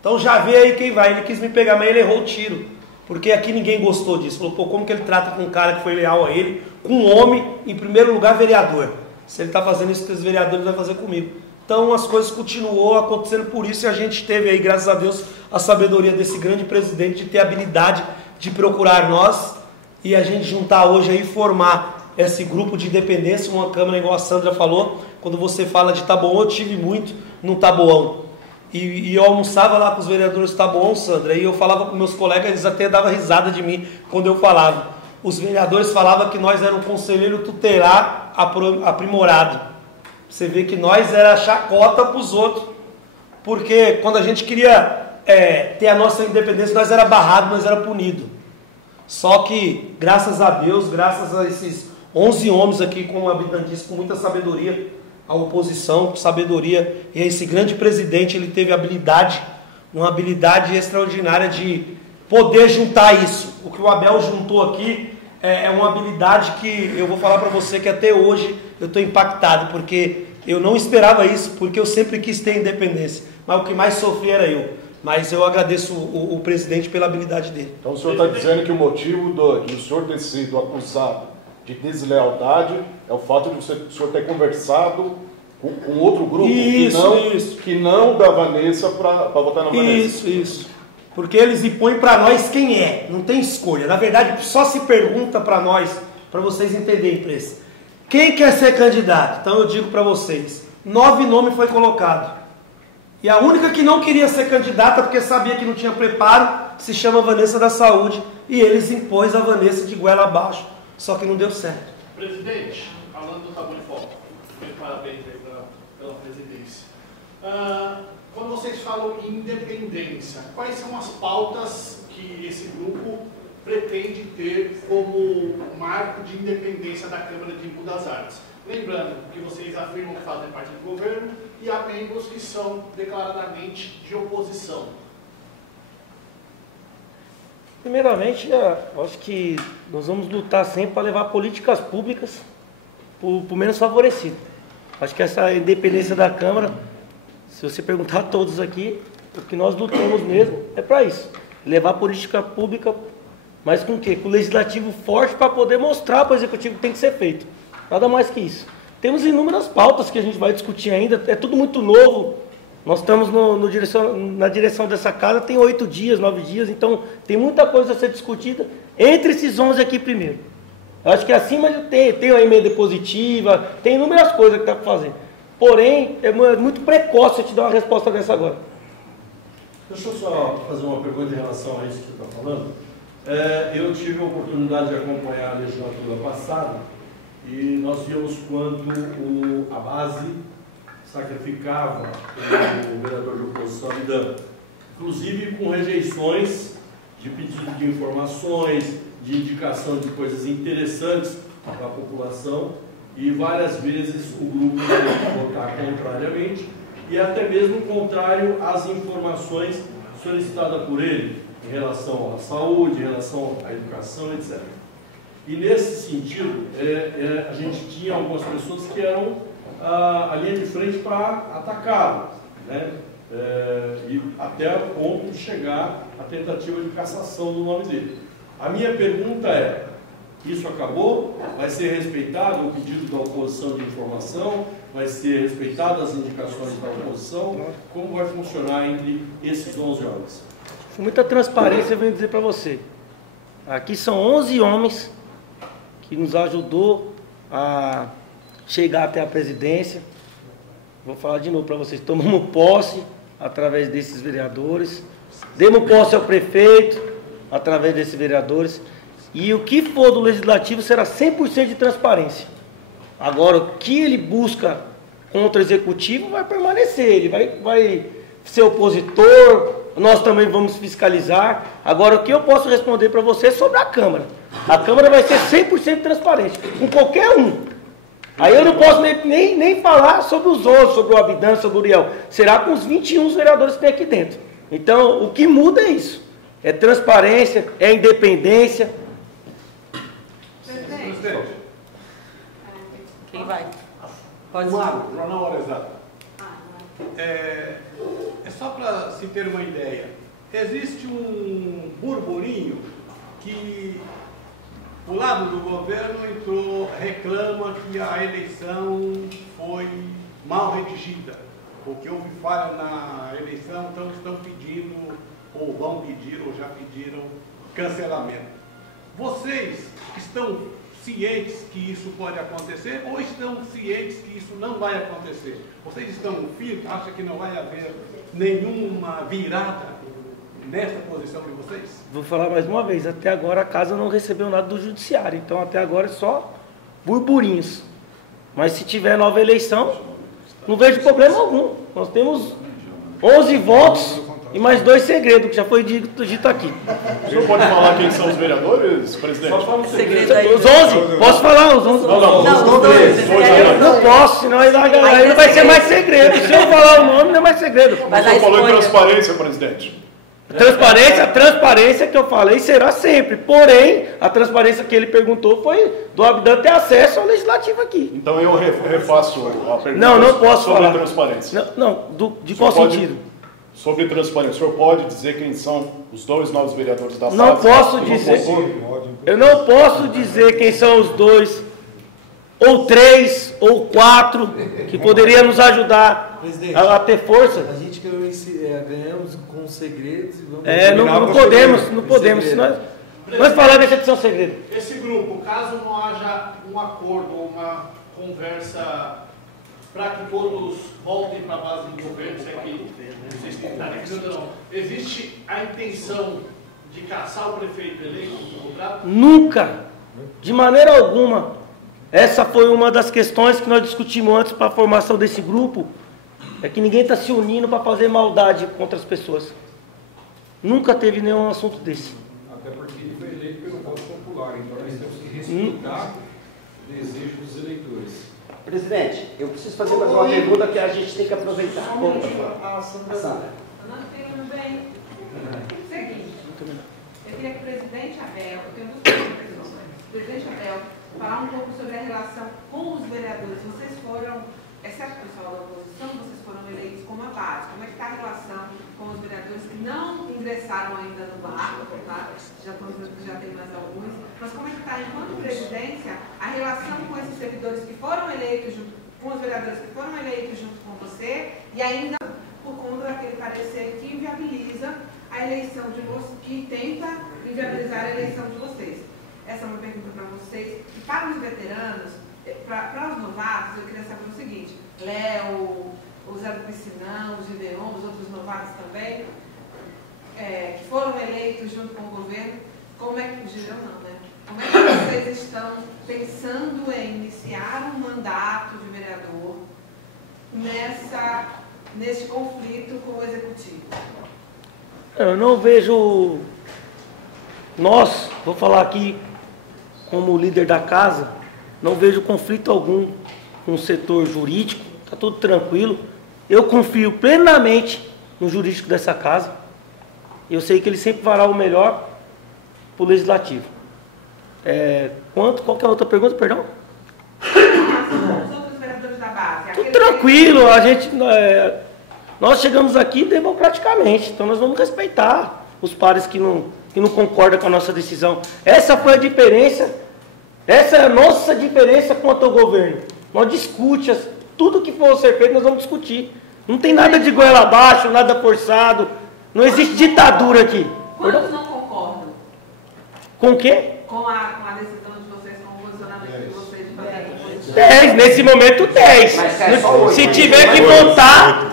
Então já vê aí quem vai. Ele quis me pegar, mas ele errou o tiro. Porque aqui ninguém gostou disso. Falou, pô, como que ele trata com um cara que foi leal a ele, com um homem, em primeiro lugar, vereador. Se ele está fazendo isso com os vereadores, vai fazer comigo. Então as coisas continuou acontecendo por isso, e a gente teve aí, graças a Deus, a sabedoria desse grande presidente de ter a habilidade de procurar nós, e a gente juntar hoje aí e formar esse grupo de independência, uma Câmara, igual a Sandra falou. Quando você fala de Taboão, eu tive muito no Taboão. E eu almoçava lá com os vereadores do Taboão, Sandra, e eu falava com meus colegas, eles até davam risada de mim quando eu falava. Os vereadores falavam que nós éramos um conselheiro tutelar aprimorado. Você vê que nós era chacota para os outros. Porque quando a gente queria ter a nossa independência, nós era barrado, nós era punido. Só que, graças a Deus, graças a esses 11 homens aqui, como o Abitante disse, com muita sabedoria, a oposição, com sabedoria, e esse grande presidente, ele teve habilidade, uma habilidade extraordinária de poder juntar isso. O que o Abel juntou aqui é uma habilidade que eu vou falar para você que até hoje eu estou impactado, porque eu não esperava isso, porque eu sempre quis ter independência, mas o que mais sofri era eu. Mas eu agradeço o presidente pela habilidade dele. Então o senhor está dizendo que o motivo de o senhor ter sido acusado de deslealdade é o fato de o senhor ter conversado com outro grupo que não da Vanessa para votar na Vanessa. Isso. Porque eles impõem para nós quem é, não tem escolha. Na verdade, só se pergunta para nós, para vocês entenderem preço. Quem quer ser candidato? Então eu digo para vocês, 9 nomes foi colocado. E a única que não queria ser candidata, porque sabia que não tinha preparo, se chama Vanessa da Saúde. E eles impôs a Vanessa de goela abaixo. Só que não deu certo. Presidente, falando do Tabu de Foco, parabéns aí pela presidência. Quando vocês falam em independência, quais são as pautas que esse grupo pretende ter como marco de independência da Câmara de Embu das Artes? Lembrando que vocês afirmam que fazem parte do governo e há membros que são declaradamente de oposição. Primeiramente, eu acho que nós vamos lutar sempre para levar políticas públicas para o menos favorecido. Acho que essa independência da Câmara, se você perguntar a todos aqui, o que nós lutamos mesmo é para isso. Levar política pública, mas com o quê? Com o legislativo forte para poder mostrar para o executivo que tem que ser feito. Nada mais que isso. Temos inúmeras pautas que a gente vai discutir ainda, é tudo muito novo. Nós estamos na direção dessa casa, tem 8 dias, 9 dias, então tem muita coisa a ser discutida entre esses 11 aqui primeiro. Eu acho que acima tem a emenda positiva, tem inúmeras coisas que dá para fazer. Porém, é muito precoce eu te dar uma resposta dessa agora. Deixa eu só fazer uma pergunta em relação a isso que você está falando. Eu tive a oportunidade de acompanhar a legislatura passada e nós vimos quanto a base sacrificava o vereador de oposição Vidano, inclusive com rejeições de pedido de informações, de indicação de coisas interessantes para a população, e várias vezes o grupo teve que votar contrariamente e até mesmo contrário às informações solicitadas por ele em relação à saúde, em relação à educação, etc. E nesse sentido, a gente tinha algumas pessoas que eram a linha de frente para atacá-lo, né? E até o ponto de chegar à tentativa de cassação do nome dele. A minha pergunta é, isso acabou? Vai ser respeitado o pedido da oposição de informação? Vai ser respeitado as indicações da oposição? Como vai funcionar entre esses 11 homens? Com muita transparência, eu venho dizer para você. Aqui são 11 homens que nos ajudou a chegar até a presidência. Vou falar de novo para vocês. Tomamos posse através desses vereadores. Demos posse ao prefeito através desses vereadores. E o que for do Legislativo será 100% de transparência. Agora, o que ele busca contra o Executivo vai permanecer. Ele vai ser opositor, nós também vamos fiscalizar. Agora, o que eu posso responder para você é sobre a Câmara. A Câmara vai ser 100% transparente, com qualquer um. Aí eu não posso nem falar sobre os outros, sobre o Abdan, sobre o Uriel. Será com os 21 vereadores que tem aqui dentro. Então, o que muda é isso. É transparência, é independência. Quem vai? Pode ir. Já na hora exata. É só para se ter uma ideia. Existe um burburinho que o lado do governo reclama que a eleição foi mal redigida, porque houve falha na eleição, então estão pedindo, ou vão pedir, ou já pediram cancelamento. Vocês estão cientes que isso pode acontecer ou estão cientes que isso não vai acontecer? Vocês estão firmes? Acham que não vai haver nenhuma virada nessa posição de vocês? Vou falar mais uma vez, até agora a casa não recebeu nada do judiciário, então até agora é só burburinhos. Mas se tiver nova eleição, não vejo problema algum. Nós temos 11 votos e mais 2 segredos, que já foi dito aqui. O senhor pode falar quem são os vereadores, presidente? Só fala segredo aí. Os 11? Posso falar os 11? Não posso, senão aí não vai ser mais segredo. Se eu falar o nome, não é mais segredo. Mas o senhor falou em transparência, presidente. A transparência que eu falei será sempre. Porém, a transparência que ele perguntou foi do Abdan ter acesso ao legislativo aqui. Então eu refaço a pergunta. Não posso sobre falar. Transparência. De qual sentido? Sobre transparência. O senhor pode dizer quem são os 2 novos vereadores da Não posso dizer. Eu não posso dizer quem são os 2, ou 3, ou 4, que poderiam nos ajudar a ter força. A gente ganhamos com segredos e vamos... Não podemos. Nós falamos que são segredos. Esse grupo, caso não haja um acordo, uma conversa para que todos voltem para a base do governo, se é que vocês estão dizendo não, existe a intenção de caçar o prefeito eleito do contrato? Nunca, de maneira alguma. Essa foi uma das questões que nós discutimos antes para a formação desse grupo, é que ninguém está se unindo para fazer maldade contra as pessoas. Nunca teve nenhum assunto desse. Até porque ele foi eleito pelo voto popular, então nós temos que respeitar o desejo dos eleitores. Presidente, eu preciso fazer mais uma pergunta que a gente tem que aproveitar. Sandra. Nós temos bem. Seguinte, eu queria que o presidente Abel, eu tenho 2 perguntas. O presidente Abel, falar um pouco sobre a relação com os vereadores. Vocês foram, exceto o pessoal da oposição, vocês foram eleitos como a base. Como é que está a relação com os vereadores que não ingressaram ainda no barco, tá? Já tem mais alguns. Mas como é que está, enquanto presidência, a relação com esses servidores que foram eleitos junto com os vereadores que foram eleitos junto com você e ainda por parecer que inviabiliza a eleição de vocês, que tenta inviabilizar a eleição de vocês. Essa é uma pergunta para vocês. E para os veteranos, para os novatos, eu queria saber o seguinte: Léo, o Zé do Piscinão, o Gideon, os outros novatos também, que foram eleitos junto com o governo, como é que... O Gideon não, né? Como é que vocês estão pensando em iniciar um mandato de vereador neste conflito com o Executivo? Eu não vejo... Nós, vou falar aqui como líder da casa, não vejo conflito algum com o setor jurídico, está tudo tranquilo. Eu confio plenamente no jurídico dessa casa. Eu sei que ele sempre fará o melhor para o Legislativo. Qual que é a outra pergunta, perdão? Os outros vereadores da base. Tudo tranquilo, nós chegamos aqui democraticamente, então nós vamos respeitar os pares que não concordam com a nossa decisão. Essa foi a diferença, essa é a nossa diferença quanto ao governo. Nós discutimos, tudo que for ser feito nós vamos discutir. Não tem nada de goela abaixo, nada forçado, não existe ditadura aqui. Quantos não concordam? Com o quê? Com a decisão de vocês, com o posicionamento de vocês de fazer a política? 10, nesse momento 10. Se tiver que votar...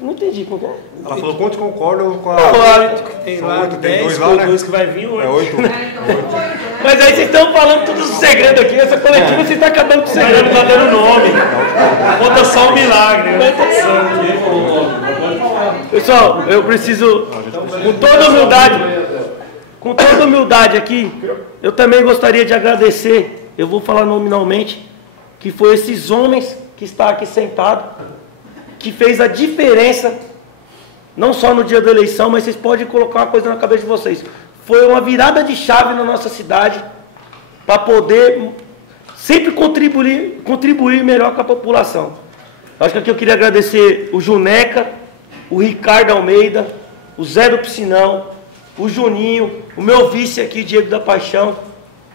Não entendi como é. Ela falou quantos concordam com a... Tem lá 10, dois que vai vir 8. É 8. Mas aí vocês estão falando tudo segredo aqui. Essa coletiva você está acabando com o segredo. Está dando nome. Conta só um milagre. Pessoal, eu preciso, com toda humildade aqui, eu também gostaria de agradecer, eu vou falar nominalmente, que foi esses homens que estão aqui sentados, que fez a diferença, não só no dia da eleição, mas vocês podem colocar uma coisa na cabeça de vocês. Foi uma virada de chave na nossa cidade, para poder sempre contribuir melhor com a população. Acho que aqui eu queria agradecer o Juneca, o Ricardo Almeida, o Zé do Piscinão, o Juninho, o meu vice aqui, Diego da Paixão,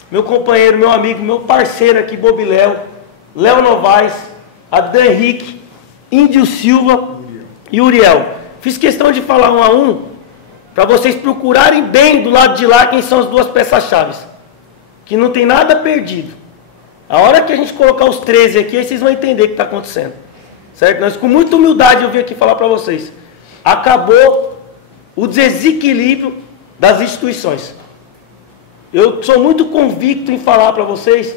meu companheiro, meu amigo, meu parceiro aqui, Bobiléu, Léo Novaes, Adão Henrique, Índio Silva e Uriel. Fiz questão de falar um a um, para vocês procurarem bem do lado de lá quem são as duas peças-chave, que não tem nada perdido. A hora que a gente colocar os 13 aqui, aí vocês vão entender o que está acontecendo. Certo? Mas com muita humildade eu vim aqui falar para vocês. Acabou o desequilíbrio das instituições. Eu sou muito convicto em falar para vocês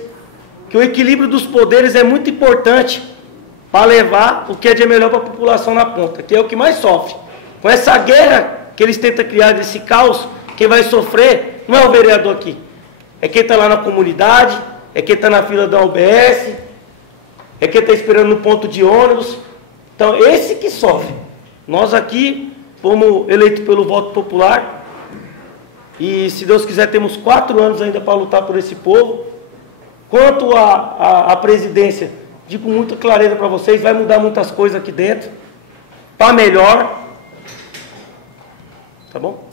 que o equilíbrio dos poderes é muito importante para levar o que é de melhor para a população na ponta, que é o que mais sofre. Com essa guerra que eles tentam criar desse caos, quem vai sofrer não é o vereador aqui. É quem está lá na comunidade, é quem está na fila da UBS, é quem está esperando no ponto de ônibus. Então, esse que sofre. Nós aqui fomos eleitos pelo voto popular e, se Deus quiser, temos 4 anos ainda para lutar por esse povo. Quanto à presidência, digo com muita clareza para vocês, vai mudar muitas coisas aqui dentro, para melhor. Tá bom?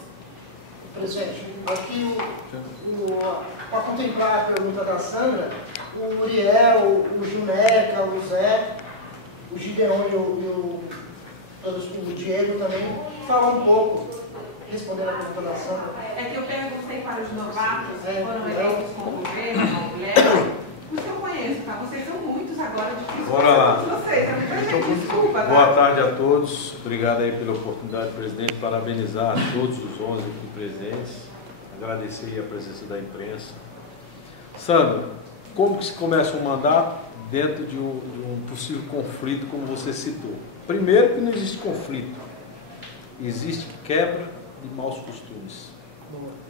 Presidente, aqui para contemplar a pergunta da Sandra, o Uriel, o Juneca, o Zé, o Gideon e o Diego também falam um pouco, respondendo a pergunta da Sandra. É que eu perguntei para os novatos que foram eleitos com o governo, com o Léo, porque eu conheço, tá? Vocês são muitos agora, difícil. Bora lá. Vocês, desculpa, tá? Boa tarde a todos. Obrigado aí pela oportunidade, presidente. Parabenizar a todos os 11 aqui presentes. Agradecer aí a presença da imprensa. Sandra, como que se começa um mandato dentro de um possível conflito, como você citou? Primeiro que não existe conflito. Existe quebra de maus costumes.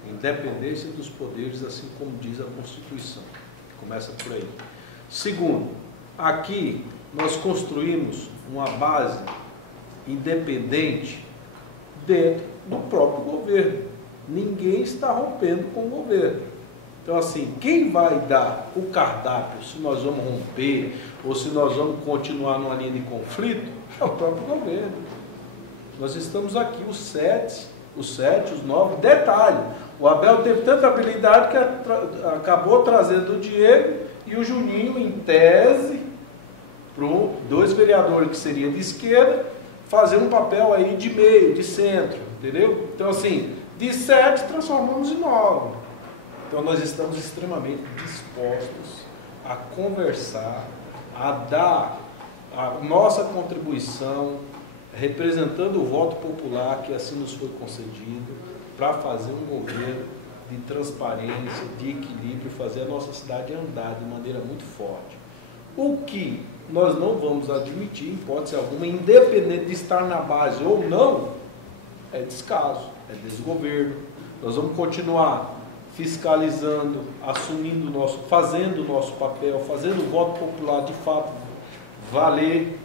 Independência dos poderes, assim como diz a Constituição. Começa por aí. Segundo, aqui nós construímos uma base independente dentro do próprio governo. Ninguém está rompendo com o governo. Então, assim, quem vai dar o cardápio, se nós vamos romper ou se nós vamos continuar numa linha de conflito, é o próprio governo. Nós estamos aqui, os 7, os 9. Detalhe, o Abel teve tanta habilidade que acabou trazendo o Diego e o Juninho, em tese, para 2 vereadores que seriam de esquerda, fazer um papel aí de meio, de centro, entendeu? Então assim, de 7 transformamos em 9. Então nós estamos extremamente dispostos a conversar, a dar a nossa contribuição, representando o voto popular que assim nos foi concedido, para fazer um governo de transparência, de equilíbrio, fazer a nossa cidade andar de maneira muito forte. O que nós não vamos admitir, em hipótese alguma, independente de estar na base ou não, é descaso, é desgoverno. Nós vamos continuar fiscalizando, assumindo fazendo o nosso papel, fazendo o voto popular de fato valer,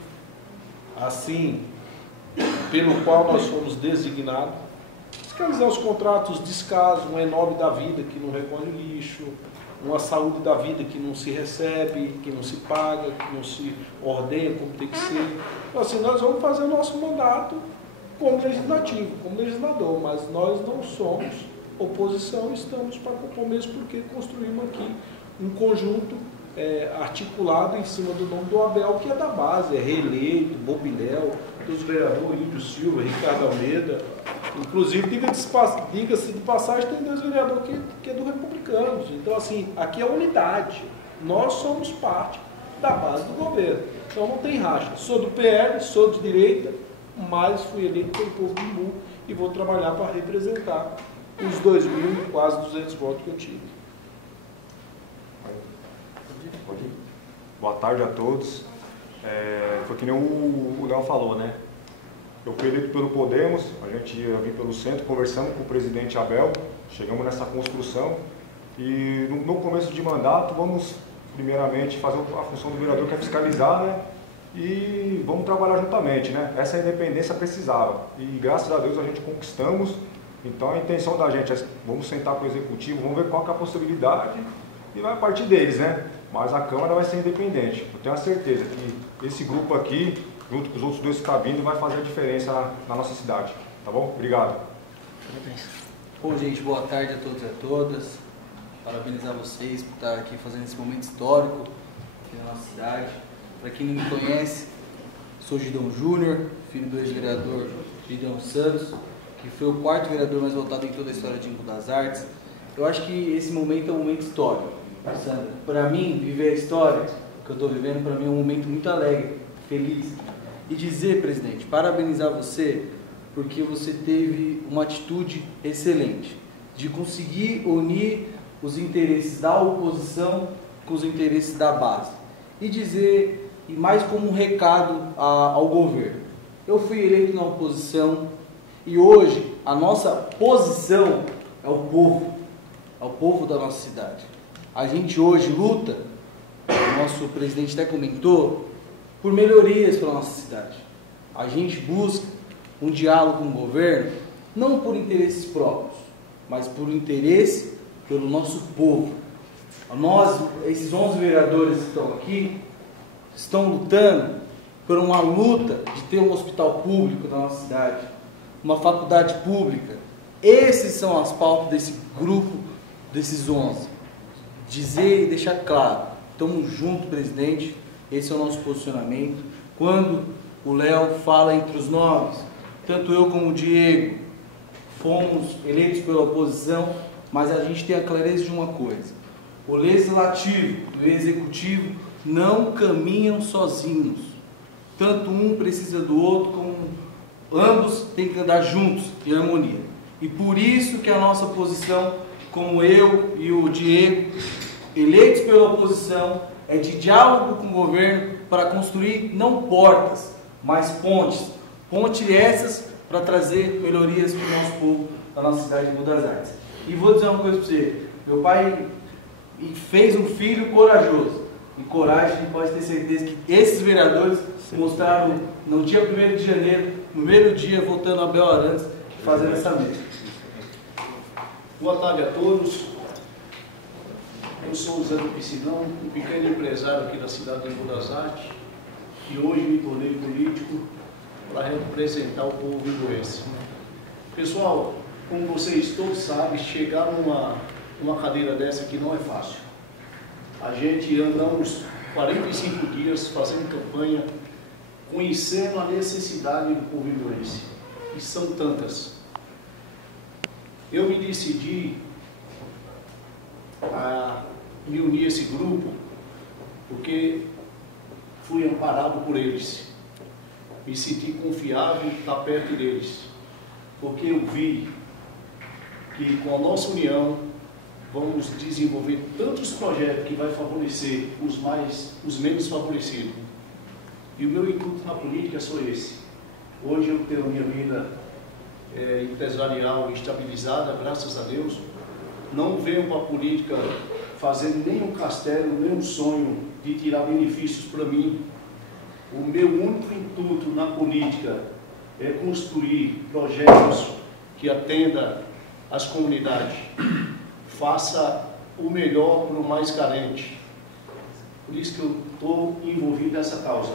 assim, pelo qual nós fomos designados. Fiscalizar os contratos, descaso, um ENOB da vida que não recolhe lixo, uma saúde da vida que não se recebe, que não se paga, que não se ordenha como tem que ser. Então, assim, nós vamos fazer o nosso mandato como legislativo, como legislador, mas nós não somos oposição, estamos para compor mesmo porque construímos aqui um conjunto articulado em cima do nome do Abel, que é da base, é reeleito, Bobiléu, dos vereadores Índio Silva, Ricardo Almeida. Inclusive, diga-se de passagem, tem 2 vereadores que é do Republicanos. Então, assim, aqui é unidade. Nós somos parte da base do governo. Então, não tem racha. Sou do PL, sou de direita, mas fui eleito pelo povo do Imbu e vou trabalhar para representar os 2.000, quase 200 votos que eu tive. Pode ir. Boa tarde a todos. Foi que nem o Léo falou, né? Eu fui eleito pelo Podemos, a gente ia vir pelo centro, conversamos com o presidente Abel, chegamos nessa construção e no meu começo de mandato vamos primeiramente fazer a função do vereador, que é fiscalizar, né? E vamos trabalhar juntamente, né? Essa independência precisava e graças a Deus a gente conquistamos. Então a intenção da gente é, vamos sentar com o executivo, vamos ver qual que é a possibilidade e vai partir deles, né? Mas a Câmara vai ser independente. Eu tenho a certeza que esse grupo aqui, junto com os outros 2 que estão vindo, vai fazer a diferença na nossa cidade. Tá bom? Obrigado. Bom, gente, boa tarde a todos e a todas. Parabenizar vocês por estar aqui fazendo esse momento histórico aqui na nossa cidade. Para quem não me conhece, sou Gideon Júnior, filho do ex-vereador Gideon Santos, que foi o 4º vereador mais votado em toda a história de Imbu das Artes. Eu acho que esse momento é um momento histórico. Sandra, para mim, viver a história que eu estou vivendo, para mim é um momento muito alegre, feliz. E dizer, presidente, parabenizar você, porque você teve uma atitude excelente, de conseguir unir os interesses da oposição com os interesses da base. E dizer, e mais como um recado ao governo, eu fui eleito na oposição e hoje a nossa posição é o povo da nossa cidade. A gente hoje luta, o nosso presidente até comentou, por melhorias para a nossa cidade. A gente busca um diálogo com o governo, não por interesses próprios, mas por interesse pelo nosso povo. Nós, esses 11 vereadores que estão aqui, estão lutando por uma luta de ter um hospital público na nossa cidade, uma faculdade pública. Esses são as pautas desse grupo, desses 11. Dizer e deixar claro, estamos juntos, presidente, esse é o nosso posicionamento. Quando o Léo fala entre os nomes, tanto eu como o Diego fomos eleitos pela oposição, mas a gente tem a clareza de uma coisa: o legislativo e o executivo não caminham sozinhos. Tanto um precisa do outro, como ambos têm que andar juntos, em harmonia. E por isso que a nossa posição, como eu e o Diego, eleitos pela oposição, é de diálogo com o governo para construir não portas, mas pontes. Pontes essas para trazer melhorias para o nosso povo, da nossa cidade de Imbu das Artes. E vou dizer uma coisa para você: meu pai fez um filho corajoso. E coragem, pode ter certeza que esses vereadores mostraram no dia 1º de janeiro, no primeiro dia, voltando a Abel Arantes, fazendo essa mesa. Boa tarde a todos. Eu sou o Zé do Piscinão, um pequeno empresário aqui da cidade de Imbu das Artes, e hoje me tornei político para representar o povo imbuense. Pessoal, como vocês todos sabem, chegar numa cadeira dessa aqui não é fácil. A gente andamos 45 dias fazendo campanha conhecendo a necessidade do povo idoense, e são tantas. Eu me decidi a me unir a esse grupo porque fui amparado por eles. Me senti confiável em estar perto deles, porque eu vi que com a nossa união vamos desenvolver tantos projetos que vai favorecer os menos favorecidos. E o meu intuito na política é só esse. Hoje eu tenho a minha vida empresarial estabilizada, graças a Deus. Não venho para a política fazendo nenhum castelo, nenhum sonho de tirar benefícios para mim. O meu único intuito na política é construir projetos que atendam as comunidades. Faça o melhor para o mais carente. Por isso que eu estou envolvido nessa causa.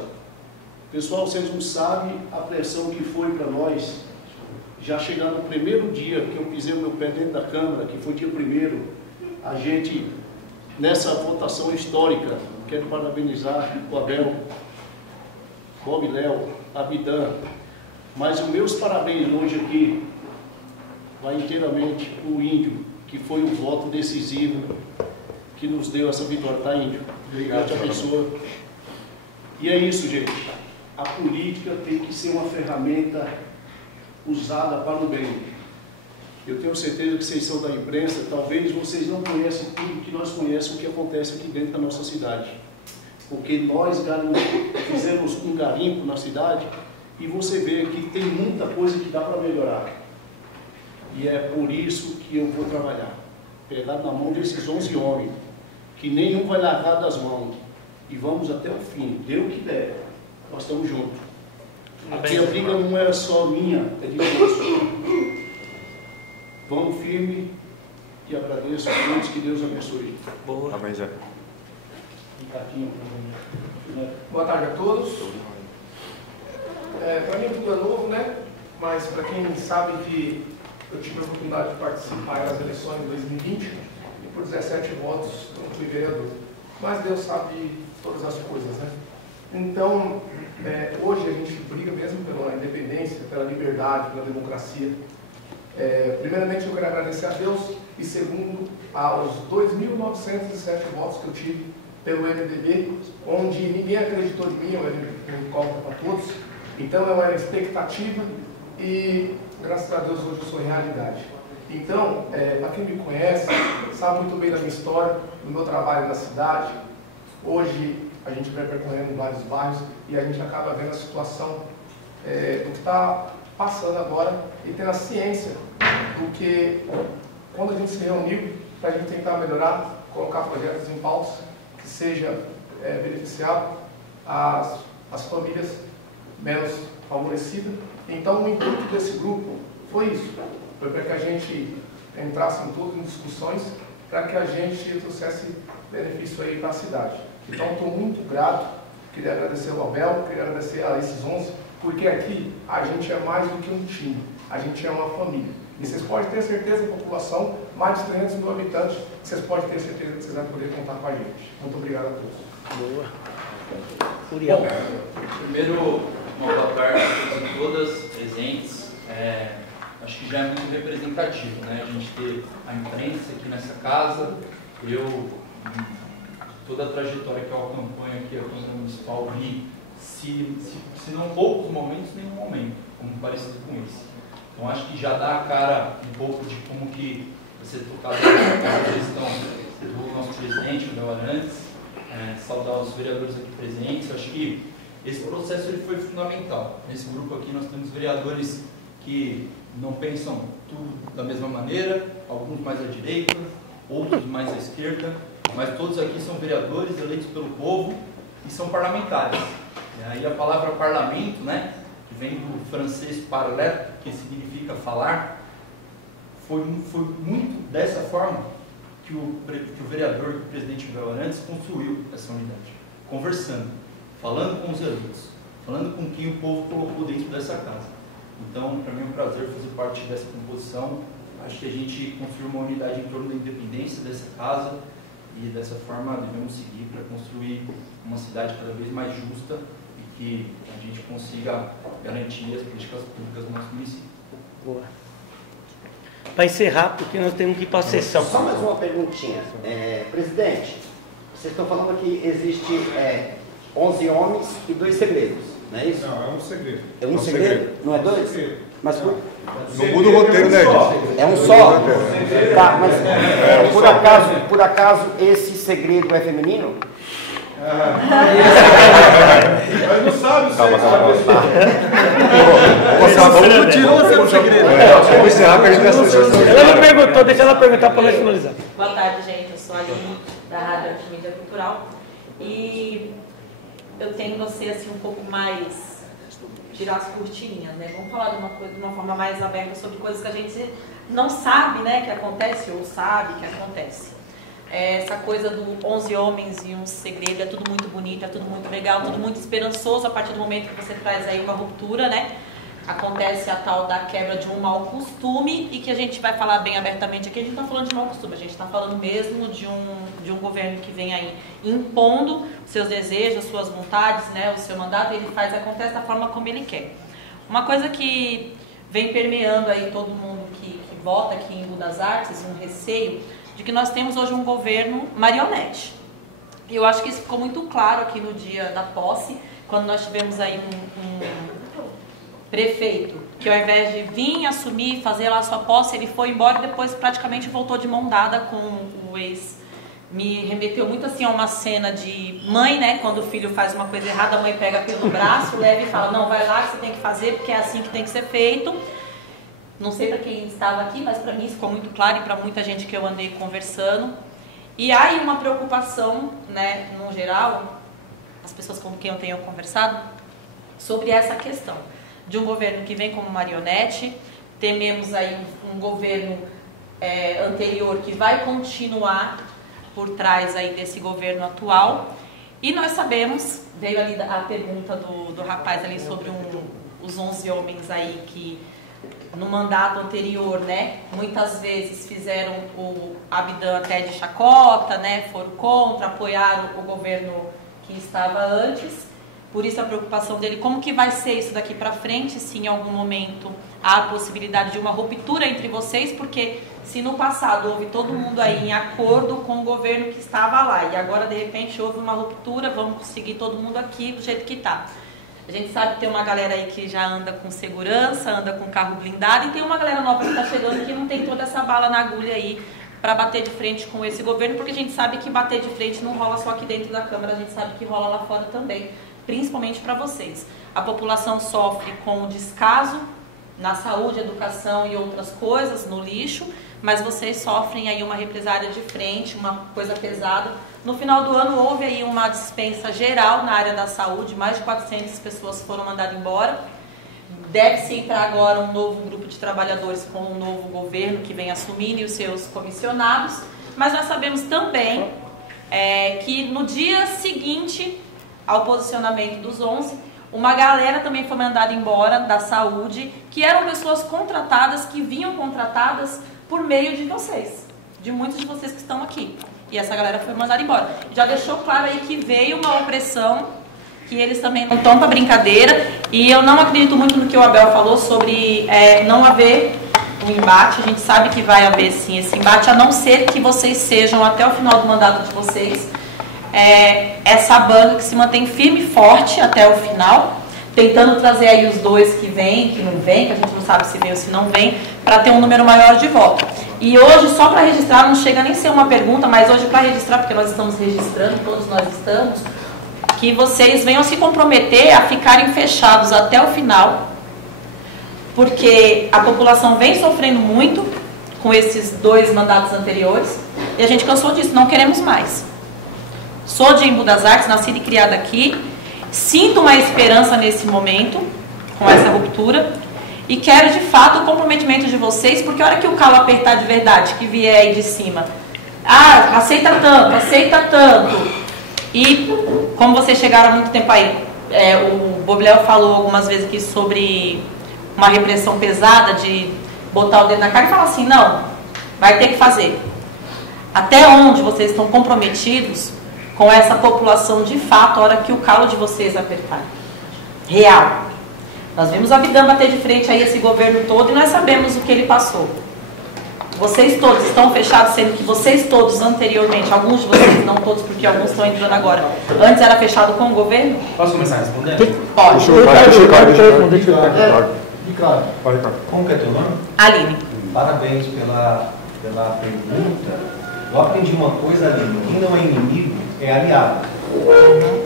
Pessoal, vocês não sabem a pressão que foi para nós. Já chegar no primeiro dia que eu pisei o meu pé dentro da Câmara, que foi dia 1º, a gente, nessa votação histórica, quero parabenizar o Abel, Bob Léo, Abidan, mas os meus parabéns hoje aqui vai inteiramente para o Índio, que foi o voto decisivo que nos deu essa vitória, tá, Índio? Obrigado, te abençoe. E é isso, gente. A política tem que ser uma ferramenta usada para o bem. Eu tenho certeza que vocês são da imprensa, talvez vocês não conhecem tudo que nós conhecemos o que acontece aqui dentro da nossa cidade. Porque nós fizemos um garimpo na cidade e você vê que tem muita coisa que dá para melhorar. E é por isso que eu vou trabalhar. Pegado na mão desses 11 homens, que nenhum vai largar das mãos. E vamos até o fim, dê o que der. Nós estamos juntos. Aqui a briga não é só minha, é de todos. Vamos firme e agradeço a todos, que Deus abençoe. Boa. Amém, Zé. Boa tarde a todos. Para mim tudo é novo, né? Mas para quem sabe que eu tive a oportunidade de participar das eleições de 2020 e por 17 votos eu não fui vereador. Mas Deus sabe todas as coisas, né? Então, hoje a gente briga mesmo pela independência, pela liberdade, pela democracia. Primeiramente eu quero agradecer a Deus e segundo aos 2.907 votos que eu tive pelo MDB, onde ninguém acreditou em mim, eu era um cobra para todos. Então é uma expectativa e graças a Deus hoje eu sou realidade. Então, para quem me conhece, sabe muito bem da minha história, do meu trabalho na cidade. Hoje a gente vai percorrendo vários bairros e a gente acaba vendo a situação do que está passando agora e tendo a ciência do que, quando a gente se reuniu para a gente tentar melhorar, colocar projetos em pautas que seja beneficiado as famílias menos favorecidas. Então, o intuito desse grupo foi isso, foi para que a gente entrasse em todas as discussões, para que a gente trouxesse benefício aí para a cidade. Então, estou muito grato, queria agradecer ao Abel, queria agradecer a esses 11, porque aqui a gente é mais do que um time, a gente é uma família. E vocês podem ter certeza, a população, mais de 300 mil habitantes, vocês podem ter certeza que vocês vão poder contar com a gente. Muito obrigado a todos. Boa. Bom, primeiro, uma boa tarde a todos e todas presentes. Acho que já é muito representativo, né? A gente ter a imprensa aqui nessa casa, toda a trajetória que eu acompanho aqui a Câmara Municipal, vi, se não poucos momentos, nenhum momento, como parecido com esse. Então acho que já dá a cara um pouco de como que vai ser tocado a gestão do nosso presidente, o Abel Arantes, saudar os vereadores aqui presentes. Acho que esse processo ele foi fundamental. Nesse grupo aqui nós temos vereadores que não pensam tudo da mesma maneira, alguns mais à direita, outros mais à esquerda, mas todos aqui são vereadores eleitos pelo povo e são parlamentares. E aí a palavra parlamento, né, que vem do francês parler, que significa falar, foi muito dessa forma que o vereador, que o presidente Abel Arantes construiu essa unidade, conversando, falando com os eleitos, falando com quem o povo colocou dentro dessa casa. Então, para mim é um prazer fazer parte dessa composição. Acho que a gente construiu uma unidade em torno da independência dessa casa e dessa forma devemos seguir para construir uma cidade cada vez mais justa e que a gente consiga garantir as políticas públicas do nosso município. Boa. Para encerrar, porque nós temos que ir para a sessão. Só mais uma perguntinha. Presidente, vocês estão falando que existe 11 homens e 2 segredos, não é isso? Não, é um segredo. É um segredo? Não é 2? Mas por... Não muda o roteiro, né, gente? É um só? Tá, mas por acaso esse segredo é feminino? Mas não sabe o Calma. Você não tirou o seu segredo. Vamos encerrar que a gente vai assistir. Ela não perguntou, deixa ela perguntar para nós finalizar. Boa tarde, gente. Eu sou a Aline, da Rádio Arte Mídia Cultural. E eu tenho você assim um pouco mais tirar as cortininhas, né? Vamos falar de uma forma mais aberta sobre coisas que a gente não sabe, né, que acontece ou sabe que acontece. Essa coisa do 11 homens e um segredo é tudo muito bonito, é tudo muito legal, tudo muito esperançoso a partir do momento que você traz aí uma ruptura, né? Acontece a tal da quebra de um mau costume e que a gente vai falar bem abertamente aqui. A gente não está falando de mau costume, a gente está falando mesmo de um governo que vem aí impondo seus desejos, suas vontades, né, o seu mandato, ele acontece da forma como ele quer. Uma coisa que vem permeando aí todo mundo que vota aqui em Embu das Artes, um receio de que nós temos hoje um governo marionete. E eu acho que isso ficou muito claro aqui no dia da posse, quando nós tivemos aí um prefeito, que ao invés de vir assumir, fazer lá a sua posse, ele foi embora e depois praticamente voltou de mão dada com o ex. Me remeteu muito assim a uma cena de mãe, né? Quando o filho faz uma coisa errada, a mãe pega pelo braço, leva e fala, não, vai lá que você tem que fazer, porque é assim que tem que ser feito. Não sei para quem estava aqui, mas para mim isso ficou muito claro e para muita gente que eu andei conversando. E há aí uma preocupação, né, no geral, as pessoas com quem eu tenho conversado, sobre essa questão de um governo que vem como marionete. Tememos aí um governo anterior que vai continuar por trás aí desse governo atual. E nós sabemos, veio ali a pergunta do rapaz ali sobre os 11 homens aí que no mandato anterior, né, muitas vezes fizeram o Abdan até de chacota, né, foram contra, apoiaram o governo que estava antes. Por isso a preocupação dele, como que vai ser isso daqui para frente, se em algum momento há a possibilidade de uma ruptura entre vocês, porque se no passado houve todo mundo aí em acordo com o governo que estava lá, e agora de repente houve uma ruptura, vamos seguir todo mundo aqui do jeito que está. A gente sabe que tem uma galera aí que já anda com segurança, anda com carro blindado, e tem uma galera nova que está chegando que não tem toda essa bala na agulha aí para bater de frente com esse governo, porque a gente sabe que bater de frente não rola só aqui dentro da Câmara, a gente sabe que rola lá fora também, principalmente para vocês. A população sofre com o descaso na saúde, educação e outras coisas, no lixo, mas vocês sofrem aí uma represália de frente, uma coisa pesada. No final do ano houve aí uma dispensa geral na área da saúde, mais de 400 pessoas foram mandadas embora. Deve-se entrar agora um novo grupo de trabalhadores com um novo governo que vem assumindo e os seus comissionados, mas nós sabemos também que no dia seguinte ao posicionamento dos 11, uma galera também foi mandada embora da saúde, que eram pessoas contratadas, que vinham contratadas por meio de vocês, de muitos de vocês que estão aqui. E essa galera foi mandada embora. Já deixou claro aí que veio uma opressão, que eles também não estão para brincadeira, e eu não acredito muito no que o Abel falou sobre não haver um embate. A gente sabe que vai haver sim esse embate, a não ser que vocês sejam, até o final do mandato de vocês, essa banca que se mantém firme e forte até o final, tentando trazer aí os dois que vêm, que não vêm, que a gente não sabe se vem ou se não vem, para ter um número maior de votos. E hoje, só para registrar, não chega nem a ser uma pergunta, mas hoje para registrar, porque nós estamos registrando, todos nós estamos, que vocês venham se comprometer a ficarem fechados até o final, porque a população vem sofrendo muito com esses 2 mandatos anteriores, e a gente cansou disso, não queremos mais. Sou de Embu das Artes, nascida e criada aqui, sinto uma esperança nesse momento, com essa ruptura, e quero de fato o comprometimento de vocês, porque a hora que o calo apertar de verdade, que vier aí de cima, aceita tanto, e como vocês chegaram há muito tempo aí, o Bobilel falou algumas vezes aqui sobre uma repressão pesada, de botar o dedo na cara e falar assim, não, vai ter que fazer. Até onde vocês estão comprometidos com essa população de fato, a hora que o calo de vocês apertar? real. Nós vimos o Abidã bater de frente a esse governo todo e nós sabemos o que ele passou. Vocês todos estão fechados, sendo que vocês todos anteriormente, alguns de vocês, não todos porque alguns estão entrando agora, antes era fechado com o governo? Posso começar respondendo? Pode. Ricardo, como que é teu nome? Aline. Parabéns pela pergunta. Eu aprendi uma coisa, Aline, quem não é inimigo é aliado.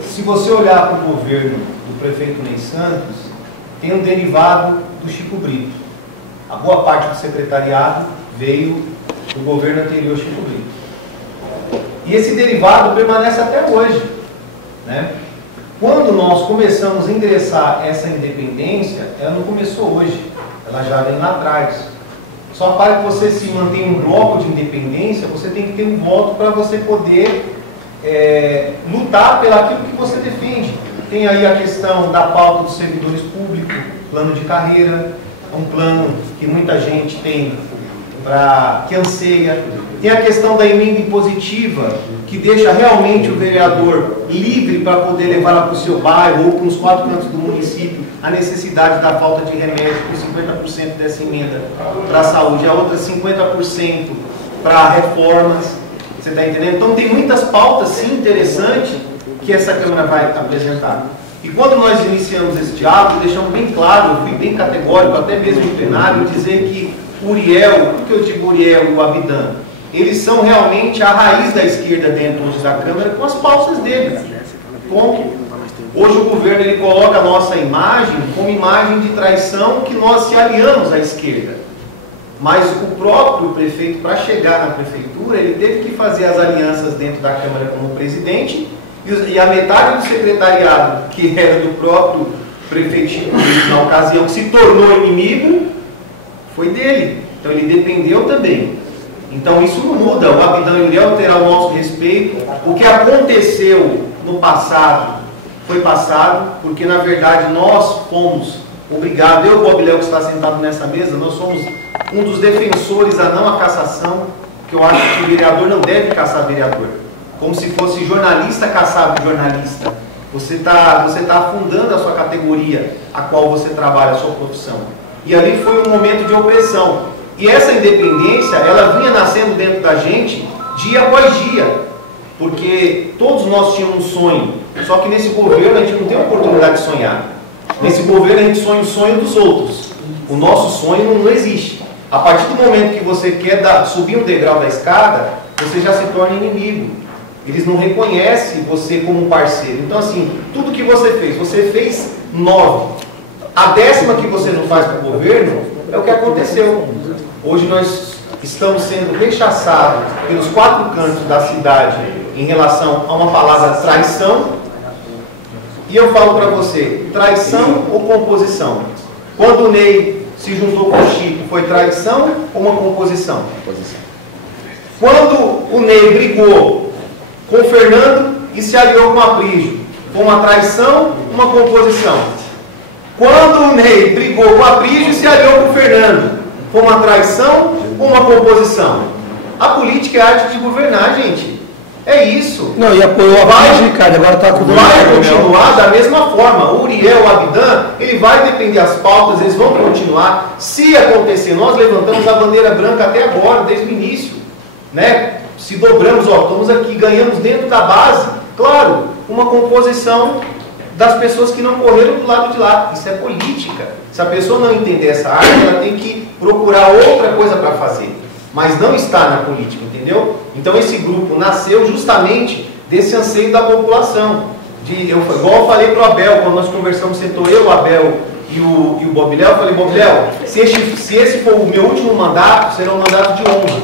Se você olhar para o governo do prefeito Ney Santos, tem um derivado do Chico Brito. A boa parte do secretariado veio do governo anterior Chico Brito. E esse derivado permanece até hoje, né? Quando nós começamos a ingressar essa independência, ela não começou hoje, ela já vem lá atrás. Só para que você se mantenha um bloco de independência, você tem que ter um voto para você poder lutar pelaquilo que você defende. Tem aí a questão da pauta dos servidores públicos, plano de carreira, um plano que muita gente tem que anseia. Tem a questão da emenda impositiva, que deixa realmente o vereador livre para poder levar para o seu bairro ou para os 4 cantos do município a necessidade da falta de remédio, com 50% dessa emenda para a saúde, a outra 50% para reformas. Você está entendendo? Então tem muitas pautas sim interessantes que essa Câmara vai apresentar. E quando nós iniciamos esse diálogo, deixamos bem claro, eu fui bem categórico, até mesmo no plenário, dizer que Uriel, por que eu digo Uriel e o Abidã? Eles são realmente a raiz da esquerda dentro hoje da Câmara, com as pautas deles. Hoje o governo ele coloca a nossa imagem como imagem de traição, que nós se aliamos à esquerda. Mas o próprio prefeito, para chegar na prefeitura, ele teve que fazer as alianças dentro da Câmara como presidente, e a metade do secretariado, que era do próprio prefeito na ocasião, que se tornou inimigo, foi dele. Então ele dependeu também. Então isso não muda. O Abidã e o Uriel terá o nosso respeito. O que aconteceu no passado foi passado, porque na verdade nós fomos obrigados, eu e o Bob Léo que está sentado nessa mesa, nós somos um dos defensores a não a cassação, que eu acho que o vereador não deve caçar vereador. Como se fosse jornalista caçar jornalista. Você tá afundando a sua categoria, a qual você trabalha, a sua profissão. E ali foi um momento de opressão. E essa independência, ela vinha nascendo dentro da gente dia após dia. Porque todos nós tínhamos um sonho. Só que nesse governo a gente não tem a oportunidade de sonhar. Nesse governo a gente sonha o sonho dos outros. O nosso sonho não existe. A partir do momento que você quer subir um degrau da escada, você já se torna inimigo. Eles não reconhecem você como um parceiro. Então assim, tudo que você fez 9. A 10ª que você não faz para o governo é o que aconteceu. Hoje nós estamos sendo rechaçados pelos 4 cantos da cidade em relação a uma palavra traição. E eu falo para você, traição ou composição? Quando o Ney se juntou com o Chico, foi traição ou uma composição? Quando o Ney brigou com o Fernando e se aliou com o Aprígio, foi uma traição ou uma composição? Quando o Ney brigou com o Aprígio e se aliou com o Fernando, foi uma traição ou uma composição? A política é a arte de governar, gente. É isso. Não, e apoiou a Aprígio, Ricardo, agora está com o vai continuar da mesma forma. O Uriel, o Abidã, ele vai depender das pautas, eles vão continuar. Se acontecer, nós levantamos a bandeira branca até agora, desde o início. Né? Se dobramos, ó, estamos aqui, ganhamos dentro da base. Claro, uma composição das pessoas que não correram do lado de lá. Isso é política. Se a pessoa não entender essa arte, ela tem que procurar outra coisa para fazer. Mas não está na política, entendeu? Então esse grupo nasceu justamente desse anseio da população. Igual eu falei para o Abel, quando nós conversamos, sentou eu, o Abel e o Bob Léo, eu falei, Bob Léo, se esse for o meu último mandato, será um mandato de honra.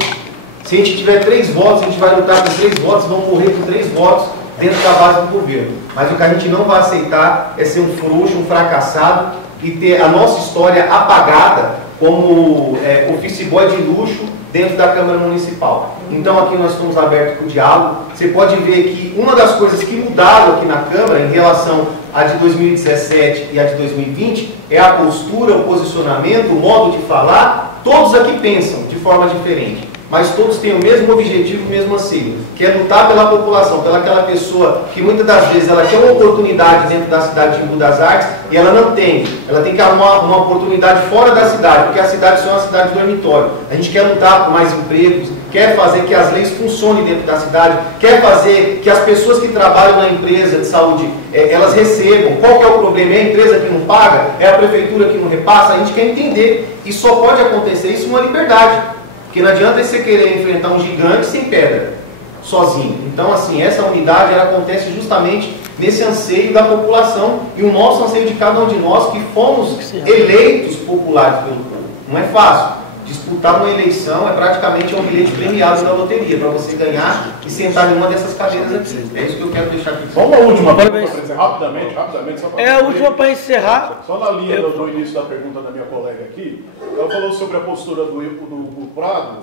Se a gente tiver 3 votos, a gente vai lutar com 3 votos, vamos morrer com 3 votos dentro da base do governo. Mas o que a gente não vai aceitar é ser um frouxo, um fracassado e ter a nossa história apagada como office boy de luxo dentro da Câmara Municipal. Então aqui nós estamos abertos para o diálogo. Você pode ver que uma das coisas que mudaram aqui na Câmara em relação à de 2017 e à de 2020 é a postura, o posicionamento, o modo de falar. Todos aqui pensam de forma diferente. mas todos têm o mesmo objetivo, o mesmo anseio, que é lutar pela população, pela aquela pessoa que muitas das vezes ela quer uma oportunidade dentro da cidade de Embu das Artes e ela não tem. Ela tem que arrumar uma oportunidade fora da cidade, porque a cidade só é uma cidade dormitório. A gente quer lutar por mais empregos, quer fazer que as leis funcionem dentro da cidade, quer fazer que as pessoas que trabalham na empresa de saúde, elas recebam. Qual que é o problema? É a empresa que não paga? É a prefeitura que não repassa? A gente quer entender. E só pode acontecer isso numa liberdade. Porque não adianta você querer enfrentar um gigante sem pedra, sozinho. Então, assim, essa unidade ela acontece justamente nesse anseio da população e o nosso anseio de cada um de nós que fomos eleitos populares pelo povo. Não é fácil. Disputar uma eleição é praticamente um bilhete premiado da loteria, para você ganhar e sentar em uma dessas cadeiras aqui. É isso que eu quero deixar aqui. Só uma última pergunta, rapidamente, só para a última para encerrar. Só na linha do início da pergunta da minha colega aqui, ela falou sobre a postura do Prado.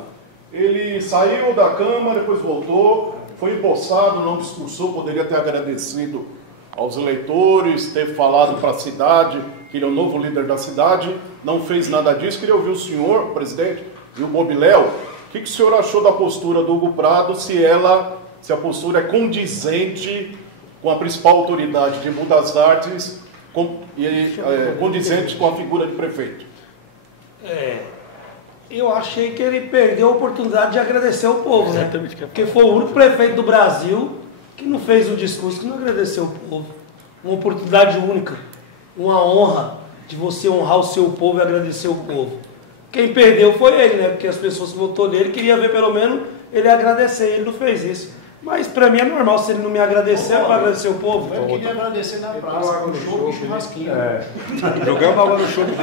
Ele saiu da Câmara, depois voltou, foi empossado, não discursou, poderia ter agradecido aos eleitores, ter falado para a cidade que ele é o novo líder da cidade, não fez nada disso. Queria ouvir o senhor, presidente, e o Bobiléu, o que o senhor achou da postura do Hugo Prado, se a postura é condizente com a principal autoridade de Embu das Artes, condizente com a figura de prefeito? Eu achei que ele perdeu a oportunidade de agradecer o povo, né? Porque foi o único prefeito do Brasil que não fez um discurso, que não agradeceu o povo. Uma oportunidade única, uma honra de você honrar o seu povo e agradecer o povo. Quem perdeu foi ele, né? Porque as pessoas que votou nele queriam ver pelo menos ele agradecer, ele não fez isso. Mas para mim é normal, se ele não me agradecer, é para agradecer o povo. Eu queria agradecer na praça, com show e churrasquinho. Jogamos água no show dele.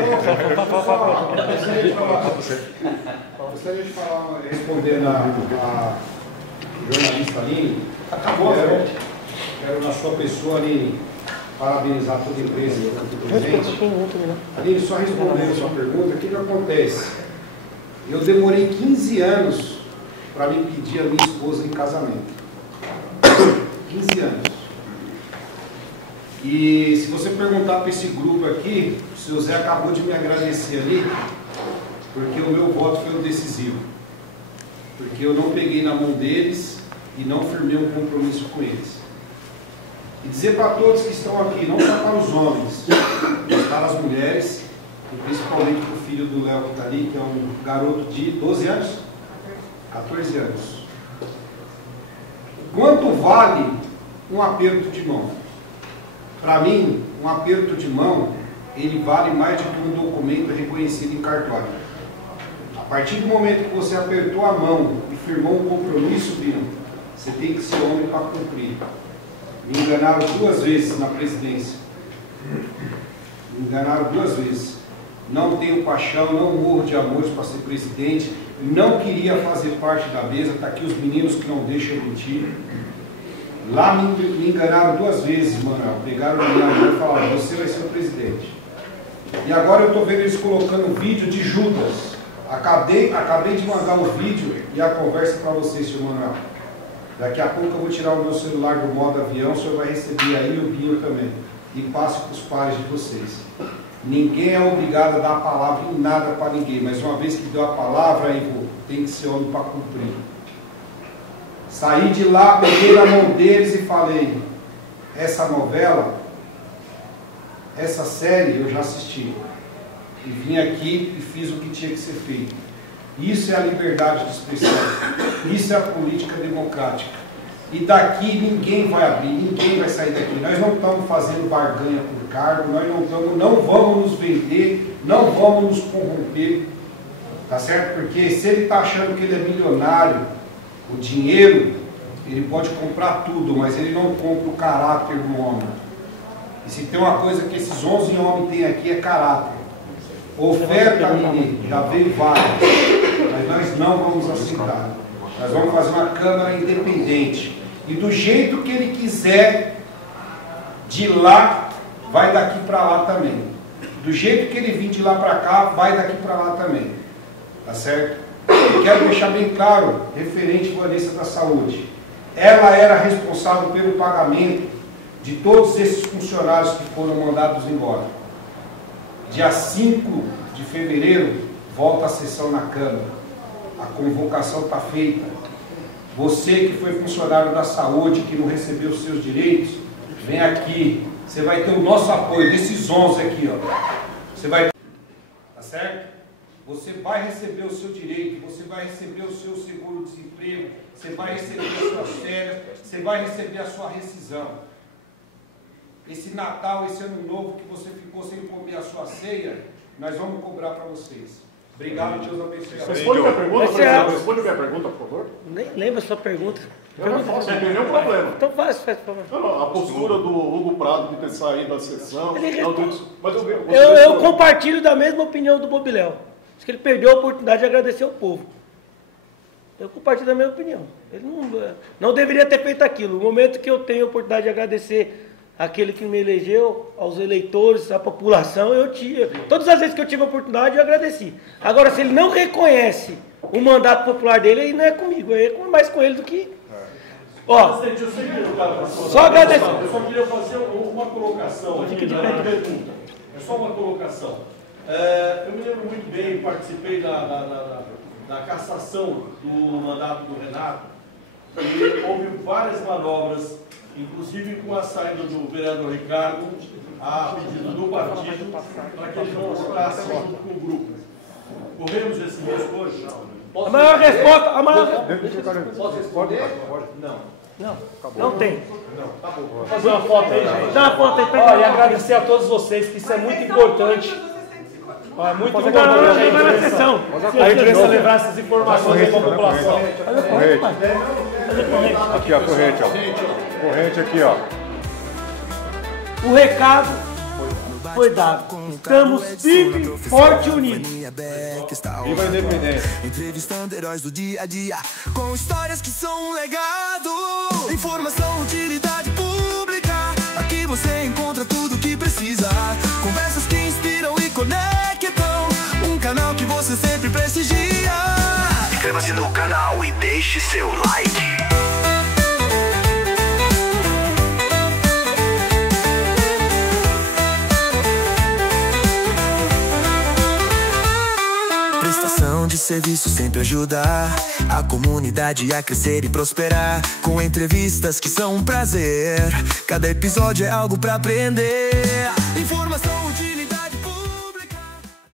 Gostaria de falar, respondendo a jornalista Aline. Acabou, quero na sua pessoa, Aline, parabenizar toda a empresa aqui presente. Aline, só respondendo a sua pergunta, o que acontece? Eu demorei 15 anos para me pedir a minha esposa em casamento. 15 anos. E se você perguntar para esse grupo aqui, o seu Zé acabou de me agradecer ali, porque o meu voto foi o decisivo. Porque eu não peguei na mão deles e não firmei um compromisso com eles. E dizer para todos que estão aqui, não só para os homens, mas para as mulheres, e principalmente para o filho do Léo que está ali, que é um garoto de 12 anos? 14 anos. Quanto vale um aperto de mão? Para mim, um aperto de mão, ele vale mais do que um documento reconhecido em cartório. A partir do momento que você apertou a mão e firmou um compromisso, Bino, você tem que ser homem para cumprir. Me enganaram 2 vezes na presidência. Me enganaram 2 vezes. Não tenho paixão, não morro de amores para ser presidente. Não queria fazer parte da mesa. Está aqui os meninos que não deixam mentir. Lá me enganaram 2 vezes, Manuel. Pegaram na minha mão e falaram: você vai ser o presidente. E agora eu estou vendo eles colocando um vídeo de Judas. Acabei de mandar o vídeo e a conversa para você, senhor Manuel. Daqui a pouco eu vou tirar o meu celular do modo avião, o senhor vai receber aí o Binho também. E passo para os pares de vocês. Ninguém é obrigado a dar a palavra em nada para ninguém, mas uma vez que deu a palavra, Ivo, tem que ser homem para cumprir. Saí de lá, peguei na mão deles e falei: essa novela, essa série eu já assisti. E vim aqui e fiz o que tinha que ser feito. Isso é a liberdade de expressão. Isso é a política democrática. E daqui ninguém vai abrir, ninguém vai sair daqui. Nós não estamos fazendo barganha por cargo, nós não vamos nos vender, não vamos nos corromper. Tá certo? Porque se ele está achando que ele é milionário, o dinheiro, ele pode comprar tudo, mas ele não compra o caráter do homem. E se tem uma coisa que esses 11 homens têm aqui é caráter. Oferta, menino, já veio várias, mas nós não vamos aceitar. Nós vamos fazer uma Câmara independente. E do jeito que ele quiser, de lá, vai daqui para lá também. Do jeito que ele vir de lá para cá, vai daqui para lá também. Tá certo? Eu quero deixar bem claro, referente à Vanessa da Saúde. Ela era responsável pelo pagamento de todos esses funcionários que foram mandados embora. Dia 5 de fevereiro, volta a sessão na Câmara. A convocação está feita. Você que foi funcionário da saúde, que não recebeu os seus direitos, vem aqui. Você vai ter o nosso apoio, desses 11 aqui, ó. Você vai... Tá certo? Você vai receber o seu direito, você vai receber o seu seguro-desemprego, você vai receber as suas férias, você vai receber a sua rescisão. Esse Natal, esse Ano Novo que você ficou sem comer a sua ceia, nós vamos cobrar para vocês. Obrigado, Deus abençoe. Responde minha pergunta, professor. Responde minha pergunta, por favor. Nem lembra a sua pergunta. Eu não posso, não tem nenhum problema. Então faz, por favor. Não, a postura do Hugo Prado de ter saído da sessão... Mas eu compartilho da mesma opinião do Bobiléu. Acho que ele perdeu a oportunidade de agradecer ao povo. Eu compartilho da mesma opinião. Ele não deveria ter feito aquilo. No momento que eu tenho a oportunidade de agradecer aquele que me elegeu, aos eleitores, à população, todas as vezes que eu tive a oportunidade, eu agradeci. Agora, se ele não reconhece o mandato popular dele, aí não é comigo, é mais com ele do que... Ó, presidente, eu sei que eu estava só agradecer. Eu só queria fazer uma colocação aqui na pergunta. É só uma colocação. Eu me lembro muito bem, participei da cassação do mandato do Renato, e houve várias manobras, inclusive com a saída do vereador Ricardo, a pedido do partido, para que ele não mostrasse junto com o grupo. Corremos esse risco hoje? A maior resposta... Posso responder? Não tem. Tá bom. Vou fazer uma foto aí, gente. Dá uma foto aí. Olha, e agradecer a todos vocês, que isso é muito importante. É muito importante a imprensa levar essas informações aí para a população. Aqui, ó, corrente, ó. Corrente aqui, ó. O recado foi dado. Estamos firme, forte e unidos. Viva a independência. Entrevistando heróis do dia a dia, com histórias que são um legado. Informação, utilidade pública. Aqui você encontra tudo que precisa. Conversas que inspiram e conectam. Um canal que você sempre prestigia. Inscreva-se no canal e deixe seu like. Prestação de serviço sempre ajudar a comunidade a crescer e prosperar. Com entrevistas que são um prazer. Cada episódio é algo pra aprender. Informação